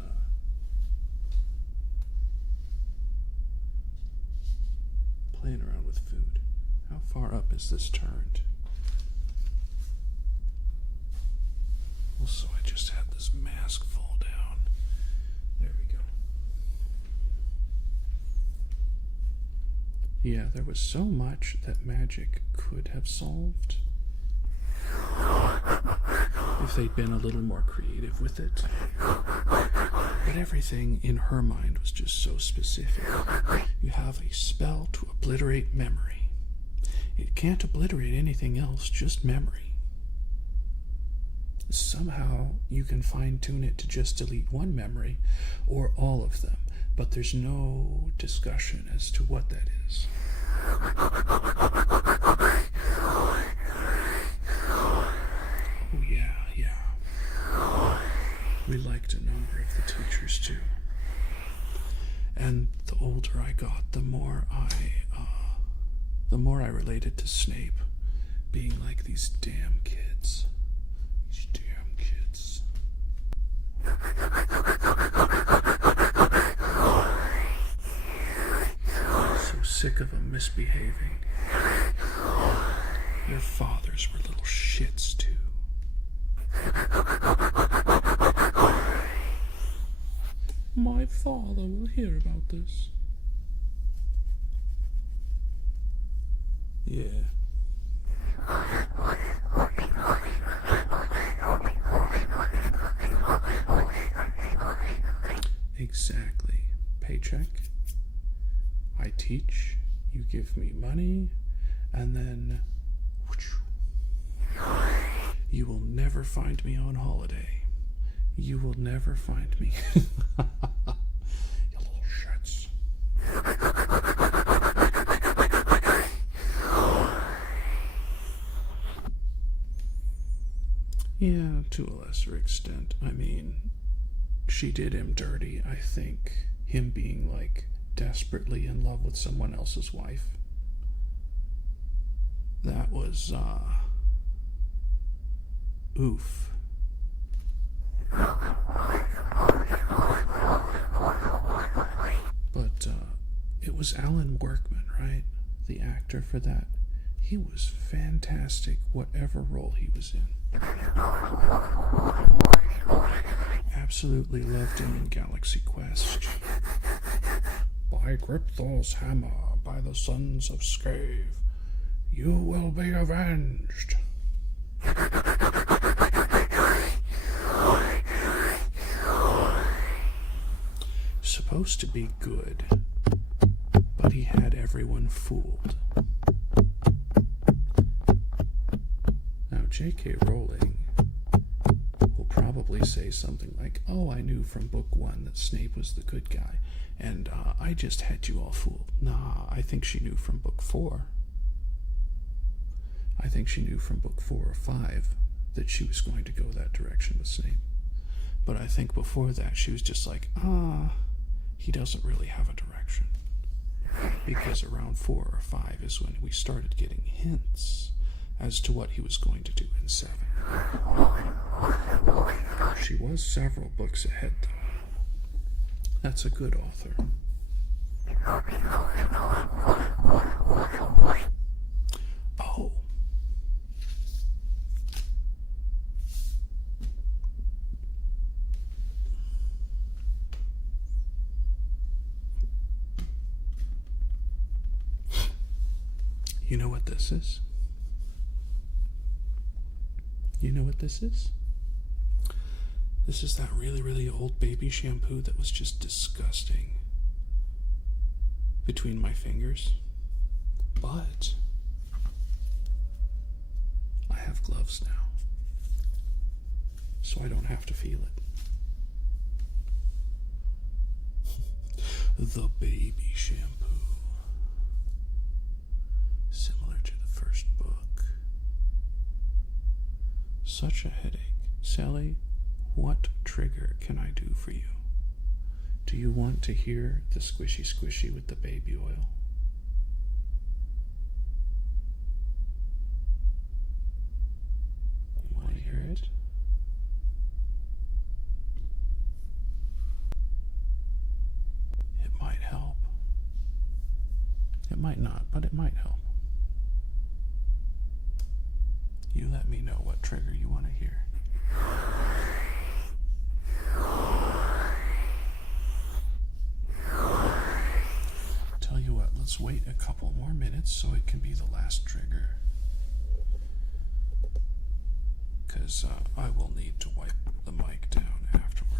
playing around with food. How far up is this turned? Also, I just had this mask fall down. There we go. Yeah, there was so much that magic could have solved if they'd been a little more creative with it. But everything in her mind was just so specific. You have a spell to obliterate memory. It can't obliterate anything else, just memory. Somehow you can fine-tune it to just delete one memory or all of them, but there's no discussion as to what that is. Oh yeah. We liked a number of the teachers too. And the older I got, the more I related to Snape being like these damn kids. These damn kids. So sick of them misbehaving. Their fathers were little shits too. My father will hear about this. Yeah. Exactly. Paycheck. I teach, you give me money, and then you will never find me on holiday. You will never find me. You little shits. Yeah, to a lesser extent. I mean, she did him dirty, I think. Him being, like, desperately in love with someone else's wife. That was, oof. But, it was Alan Workman, right? The actor for that. He was fantastic, whatever role he was in. Absolutely loved him in Galaxy Quest. By Gripthal's hammer, by the sons of Scave, you will be avenged. Supposed to be good, but he had everyone fooled. Now, J.K. Rowling will probably say something like, oh, I knew from book 1 that Snape was the good guy, and I just had you all fooled. Nah, I think she knew from book 4. I think she knew from book 4 or 5 that she was going to go that direction with Snape. But I think before that she was just like, he doesn't really have a direction. Because around 4 or 5 is when we started getting hints as to what he was going to do in 7. She was several books ahead, though. That's a good author. Oh. You know what this is? You know what this is? This is that really, really old baby shampoo that was just disgusting between my fingers. But I have gloves now, so I don't have to feel it. The baby shampoo. Similar to the first book. Such a headache. Sally, what trigger can I do for you? Do you want to hear the squishy squishy with the baby oil? You want to hear it? It might help. It might not, but it might help. You let me know what trigger you want to hear. Tell you what, let's wait a couple more minutes so it can be the last trigger. because I will need to wipe the mic down afterward.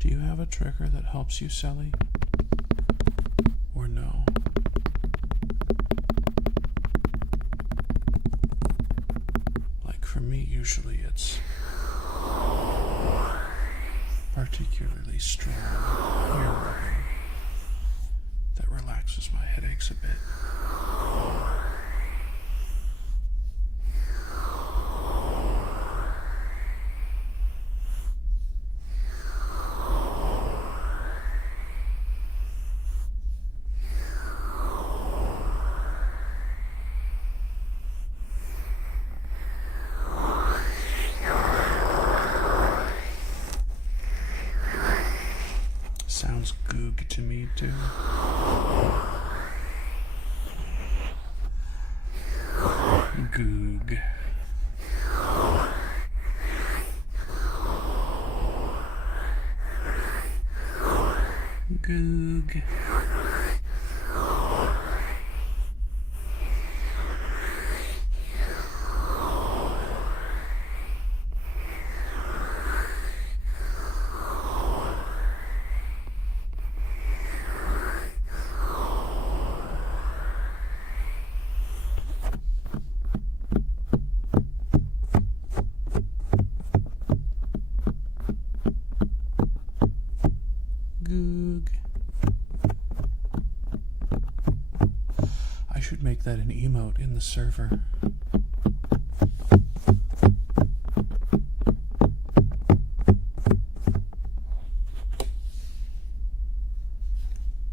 Do you have a trigger that helps you, Sally? Or no? Like for me, usually it's particularly strong ear rubbing that relaxes my headaches a bit. Sounds goog to me too. Goog. Goog. Goog. I should make that an emote in the server.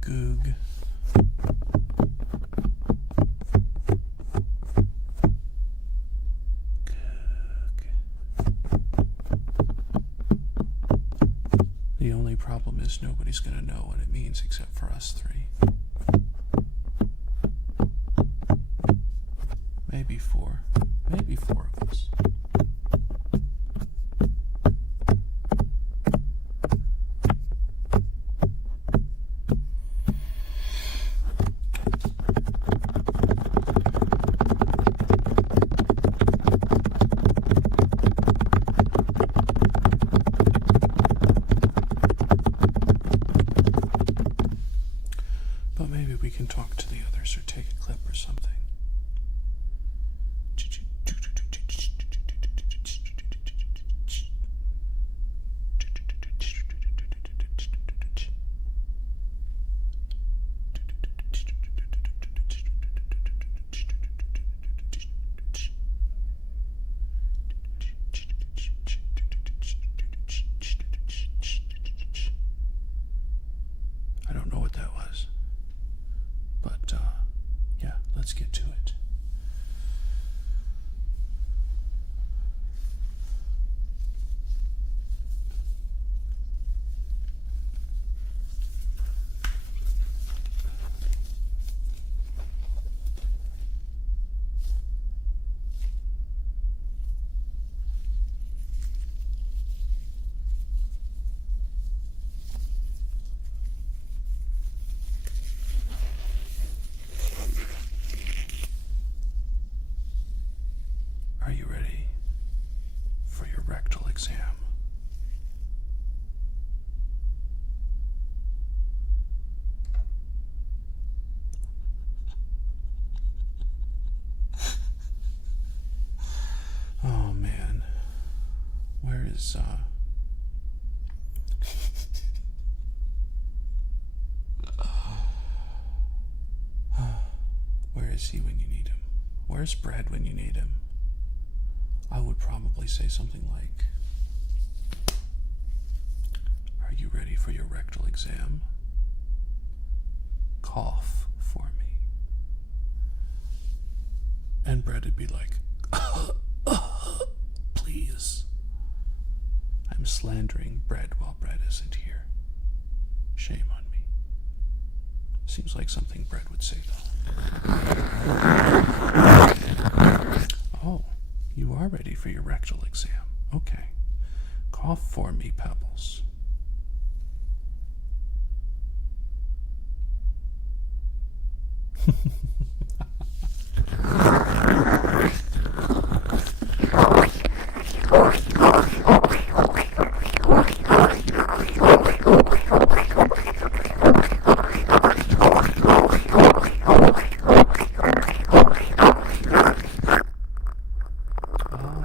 Goog. The only problem is nobody's going to know what it means except for us three. Maybe four. Maybe four of us. But maybe we can talk to the others or take a clip or something. I don't know what that was. But, yeah, let's get to it. Are you ready for your rectal exam? Oh man, where is where is he when you need him? Where's Brad when you need him? I would probably say something like, "Are you ready for your rectal exam? Cough for me. And Brett would be like, please. I'm slandering Brett while Brett isn't here. Shame on me. Seems like something Brett would say, though. Oh, you are ready for your rectal exam. Okay. Cough for me, Pebbles.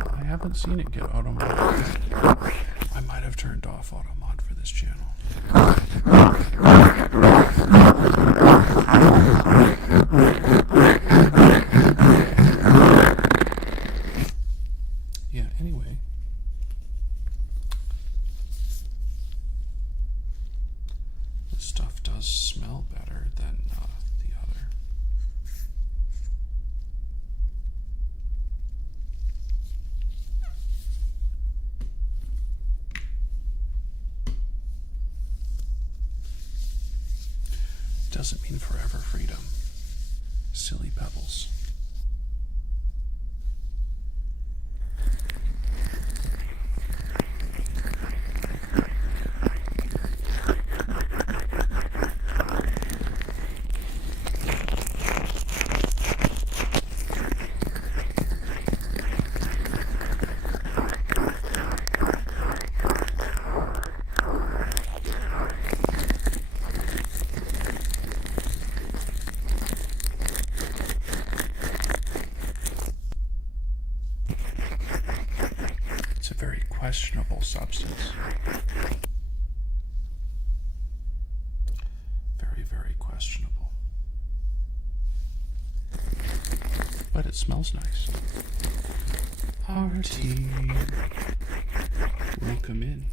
I haven't seen it get auto mod. I might have turned off auto mod for this channel. Yeah, anyway. This stuff does smell better than the other. Doesn't mean forever freedom. Silly Pebbles. It's a very questionable substance. Very, very questionable. But it smells nice. Artie, welcome in.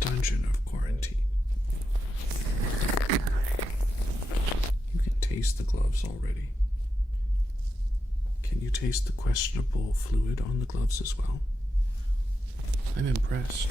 Dungeon of quarantine. You can taste the gloves already. Can you taste the questionable fluid on the gloves as well? I'm impressed.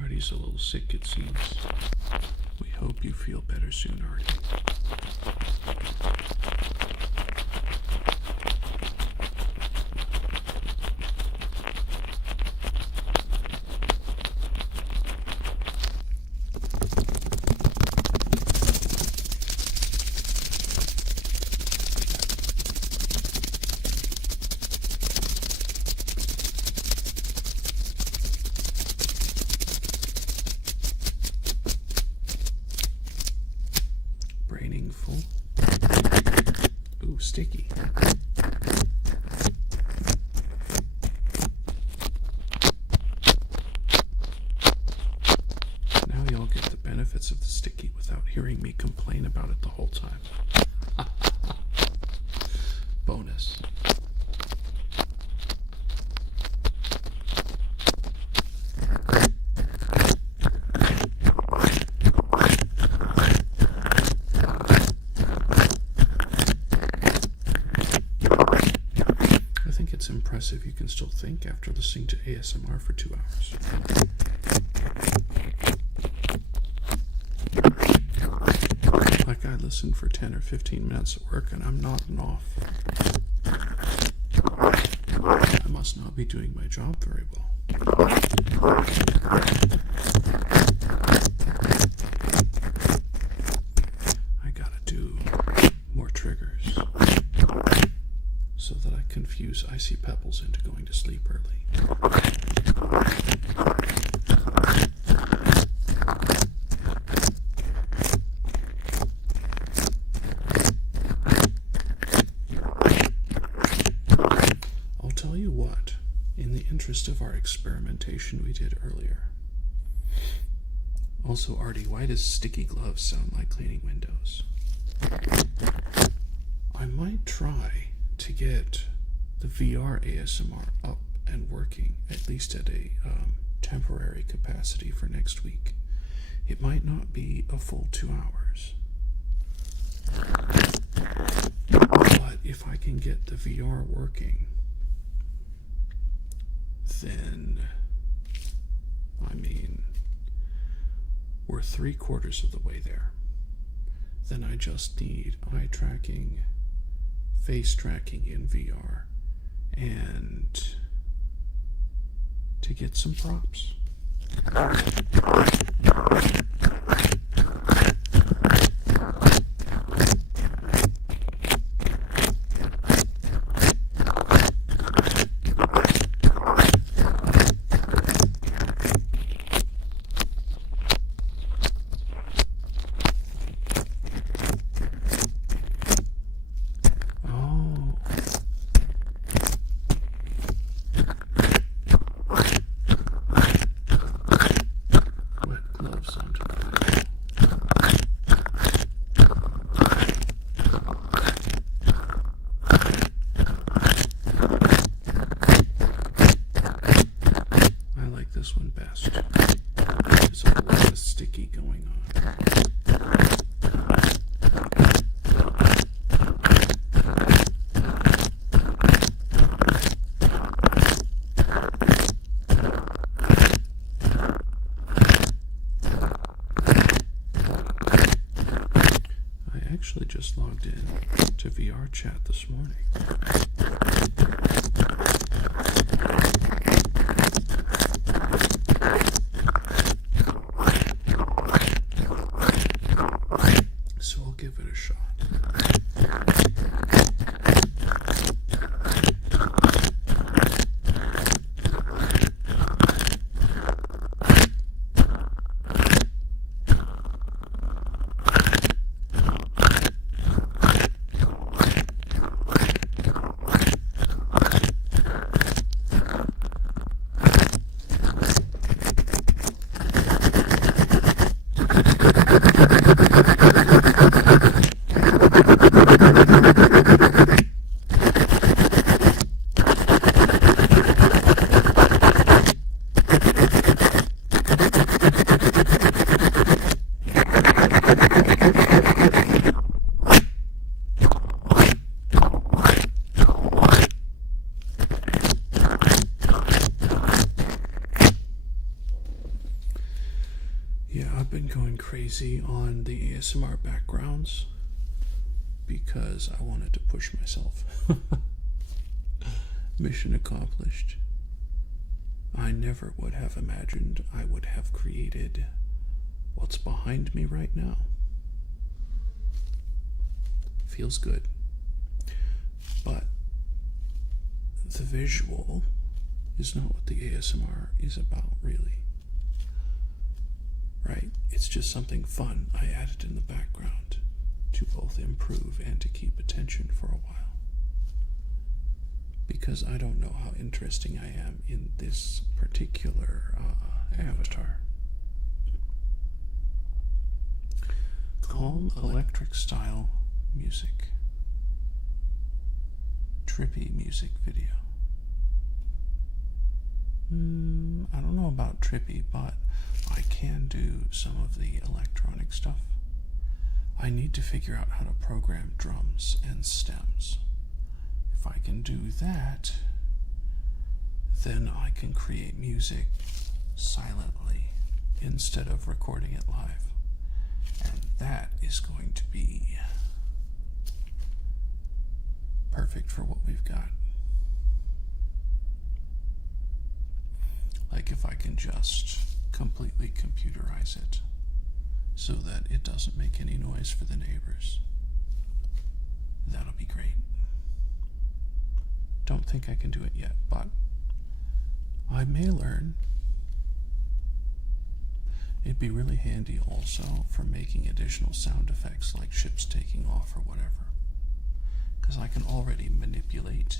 Artie's a little sick, it seems. We hope you feel better soon, Artie. Braining full. Ooh, sticky. Now you'll get the benefits of the sticky without hearing me complain about it the whole time. Bonus. I think it's impressive you can still think after listening to ASMR for 2 hours. Like I listened for 10 or 15 minutes at work and I'm nodding off. I must not be doing my job very well. I gotta do more triggers so that I confuse Icy Pebbles into going to sleep early. I'll tell you what, in the interest of our experimentation we did earlier. Also, Artie, why does sticky gloves sound like cleaning windows? I might try to get the VR ASMR up and working, at least at a temporary capacity for next week. It might not be a full 2 hours. But if I can get the VR working, then, I mean, we're 3/4 of the way there. Then I just need eye tracking, face tracking in VR, and to get some props. This one best. There's a lot of sticky going on. I actually just logged in to VR chat this morning. So I'll give it a shot. Yeah, I've been going crazy on the ASMR backgrounds because I wanted to push myself. Mission accomplished. I never would have imagined I would have created what's behind me right now. Feels good. But the visual is not what the ASMR is about, really. Right? It's just something fun I added in the background. to both improve and to keep attention for a while. Because I don't know how interesting I am in this particular avatar. Calm electric style music. Trippy music video. I don't know about trippy, but I can do some of the electronic stuff. I need to figure out how to program drums and stems. If I can do that, then I can create music silently instead of recording it live. And that is going to be perfect for what we've got. Like if I can just completely computerize it so that it doesn't make any noise for the neighbors, that'll be great. Don't think I can do it yet, but I may learn. It'd be really handy also for making additional sound effects like ships taking off or whatever, because I can already manipulate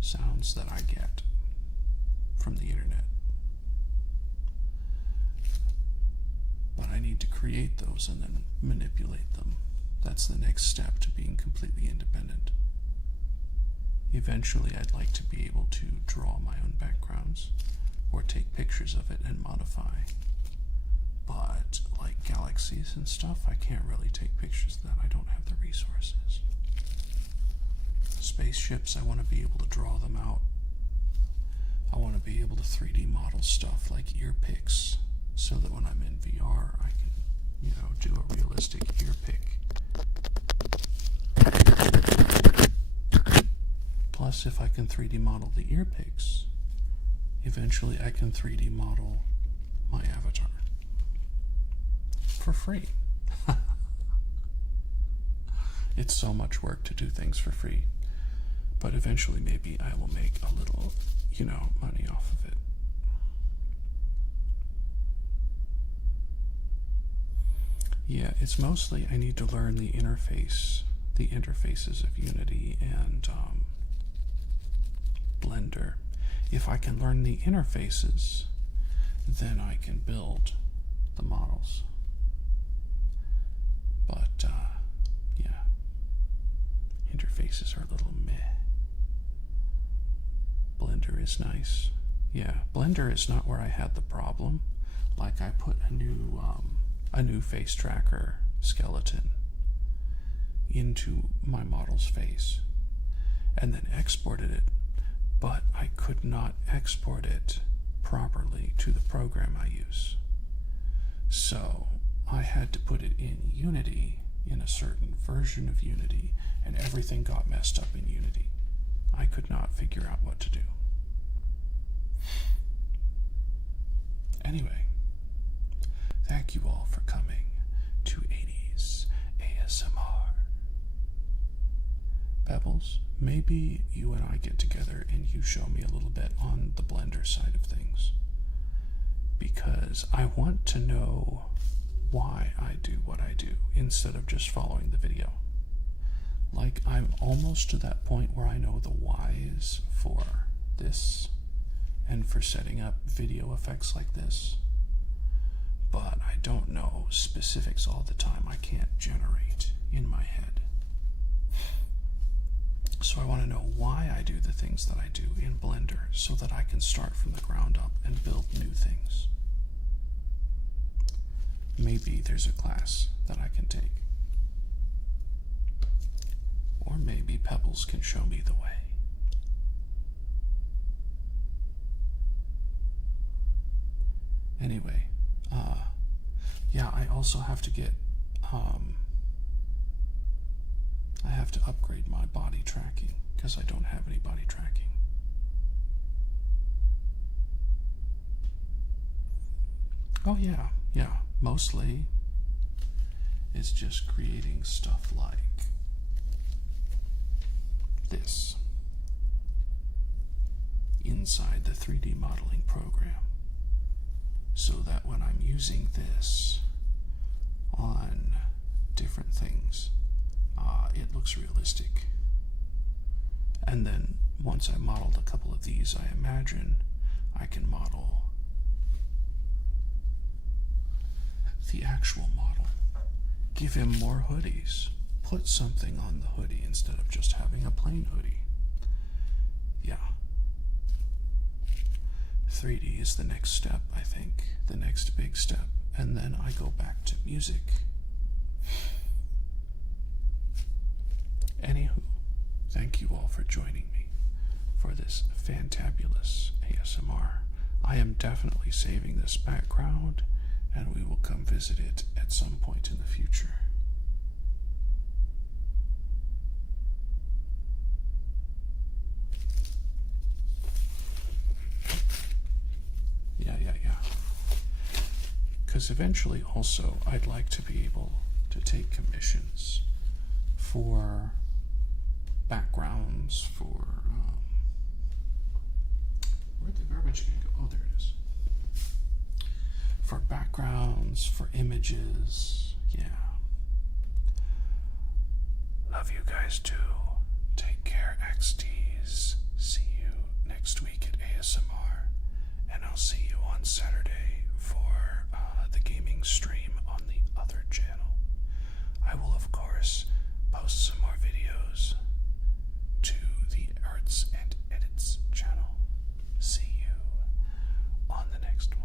sounds that I get from the internet. But I need to create those and then manipulate them. That's the next step to being completely independent. Eventually, I'd like to be able to draw my own backgrounds or take pictures of it and modify. But like galaxies and stuff, I can't really take pictures of that. I don't have the resources. Spaceships, I want to be able to draw them out. I want to be able to 3D model stuff like ear picks, so that when I'm in VR, I can, do a realistic ear pick. Plus, if I can 3D model the ear picks, eventually I can 3D model my avatar. For free. It's so much work to do things for free. But eventually maybe I will make a little, money off of it. Yeah, it's mostly I need to learn the interfaces of Unity and Blender. If I can learn the interfaces, then I can build the models. But, yeah, interfaces are a little meh. Blender is nice. Yeah, Blender is not where I had the problem. Like I put a new face tracker skeleton into my model's face and then exported it, but I could not export it properly to the program I use. So I had to put it in Unity, in a certain version of Unity, and everything got messed up in Unity. I could not figure out what to do. Anyway, thank you all for coming to 80s ASMR. Pebbles, maybe you and I get together and you show me a little bit on the Blender side of things. Because I want to know why I do what I do instead of just following the video. Like, I'm almost to that point where I know the whys for this and for setting up video effects like this. But I don't know specifics all the time. I can't generate in my head. So I want to know why I do the things that I do in Blender so that I can start from the ground up and build new things. Maybe there's a class that I can take. Or maybe Pebbles can show me the way. Anyway, yeah, I also have to get, I have to upgrade my body tracking because I don't have any body tracking. Oh yeah, mostly it's just creating stuff like this inside the 3D modeling program, so that when I'm using this on different things, it looks realistic. And then once I modeled a couple of these, I imagine I can model the actual model. Give him more hoodies. Put something on the hoodie instead of just having a plain hoodie. Yeah. 3D is the next step, I think. The next big step. And then I go back to music. Anywho, thank you all for joining me for this fantabulous ASMR. I am definitely saving this background, and we will come visit it at some point in the future. Yeah. Because eventually also I'd like to be able to take commissions for backgrounds, for where'd the garbage can go? Oh, there it is. For backgrounds, for images. Yeah. Love you guys too. Take care, XDs. See you next week at ASMR, and I'll see you on Saturday for the gaming stream on the other channel. I will, of course, post some more videos to the Arts and Edits channel. See you on the next one.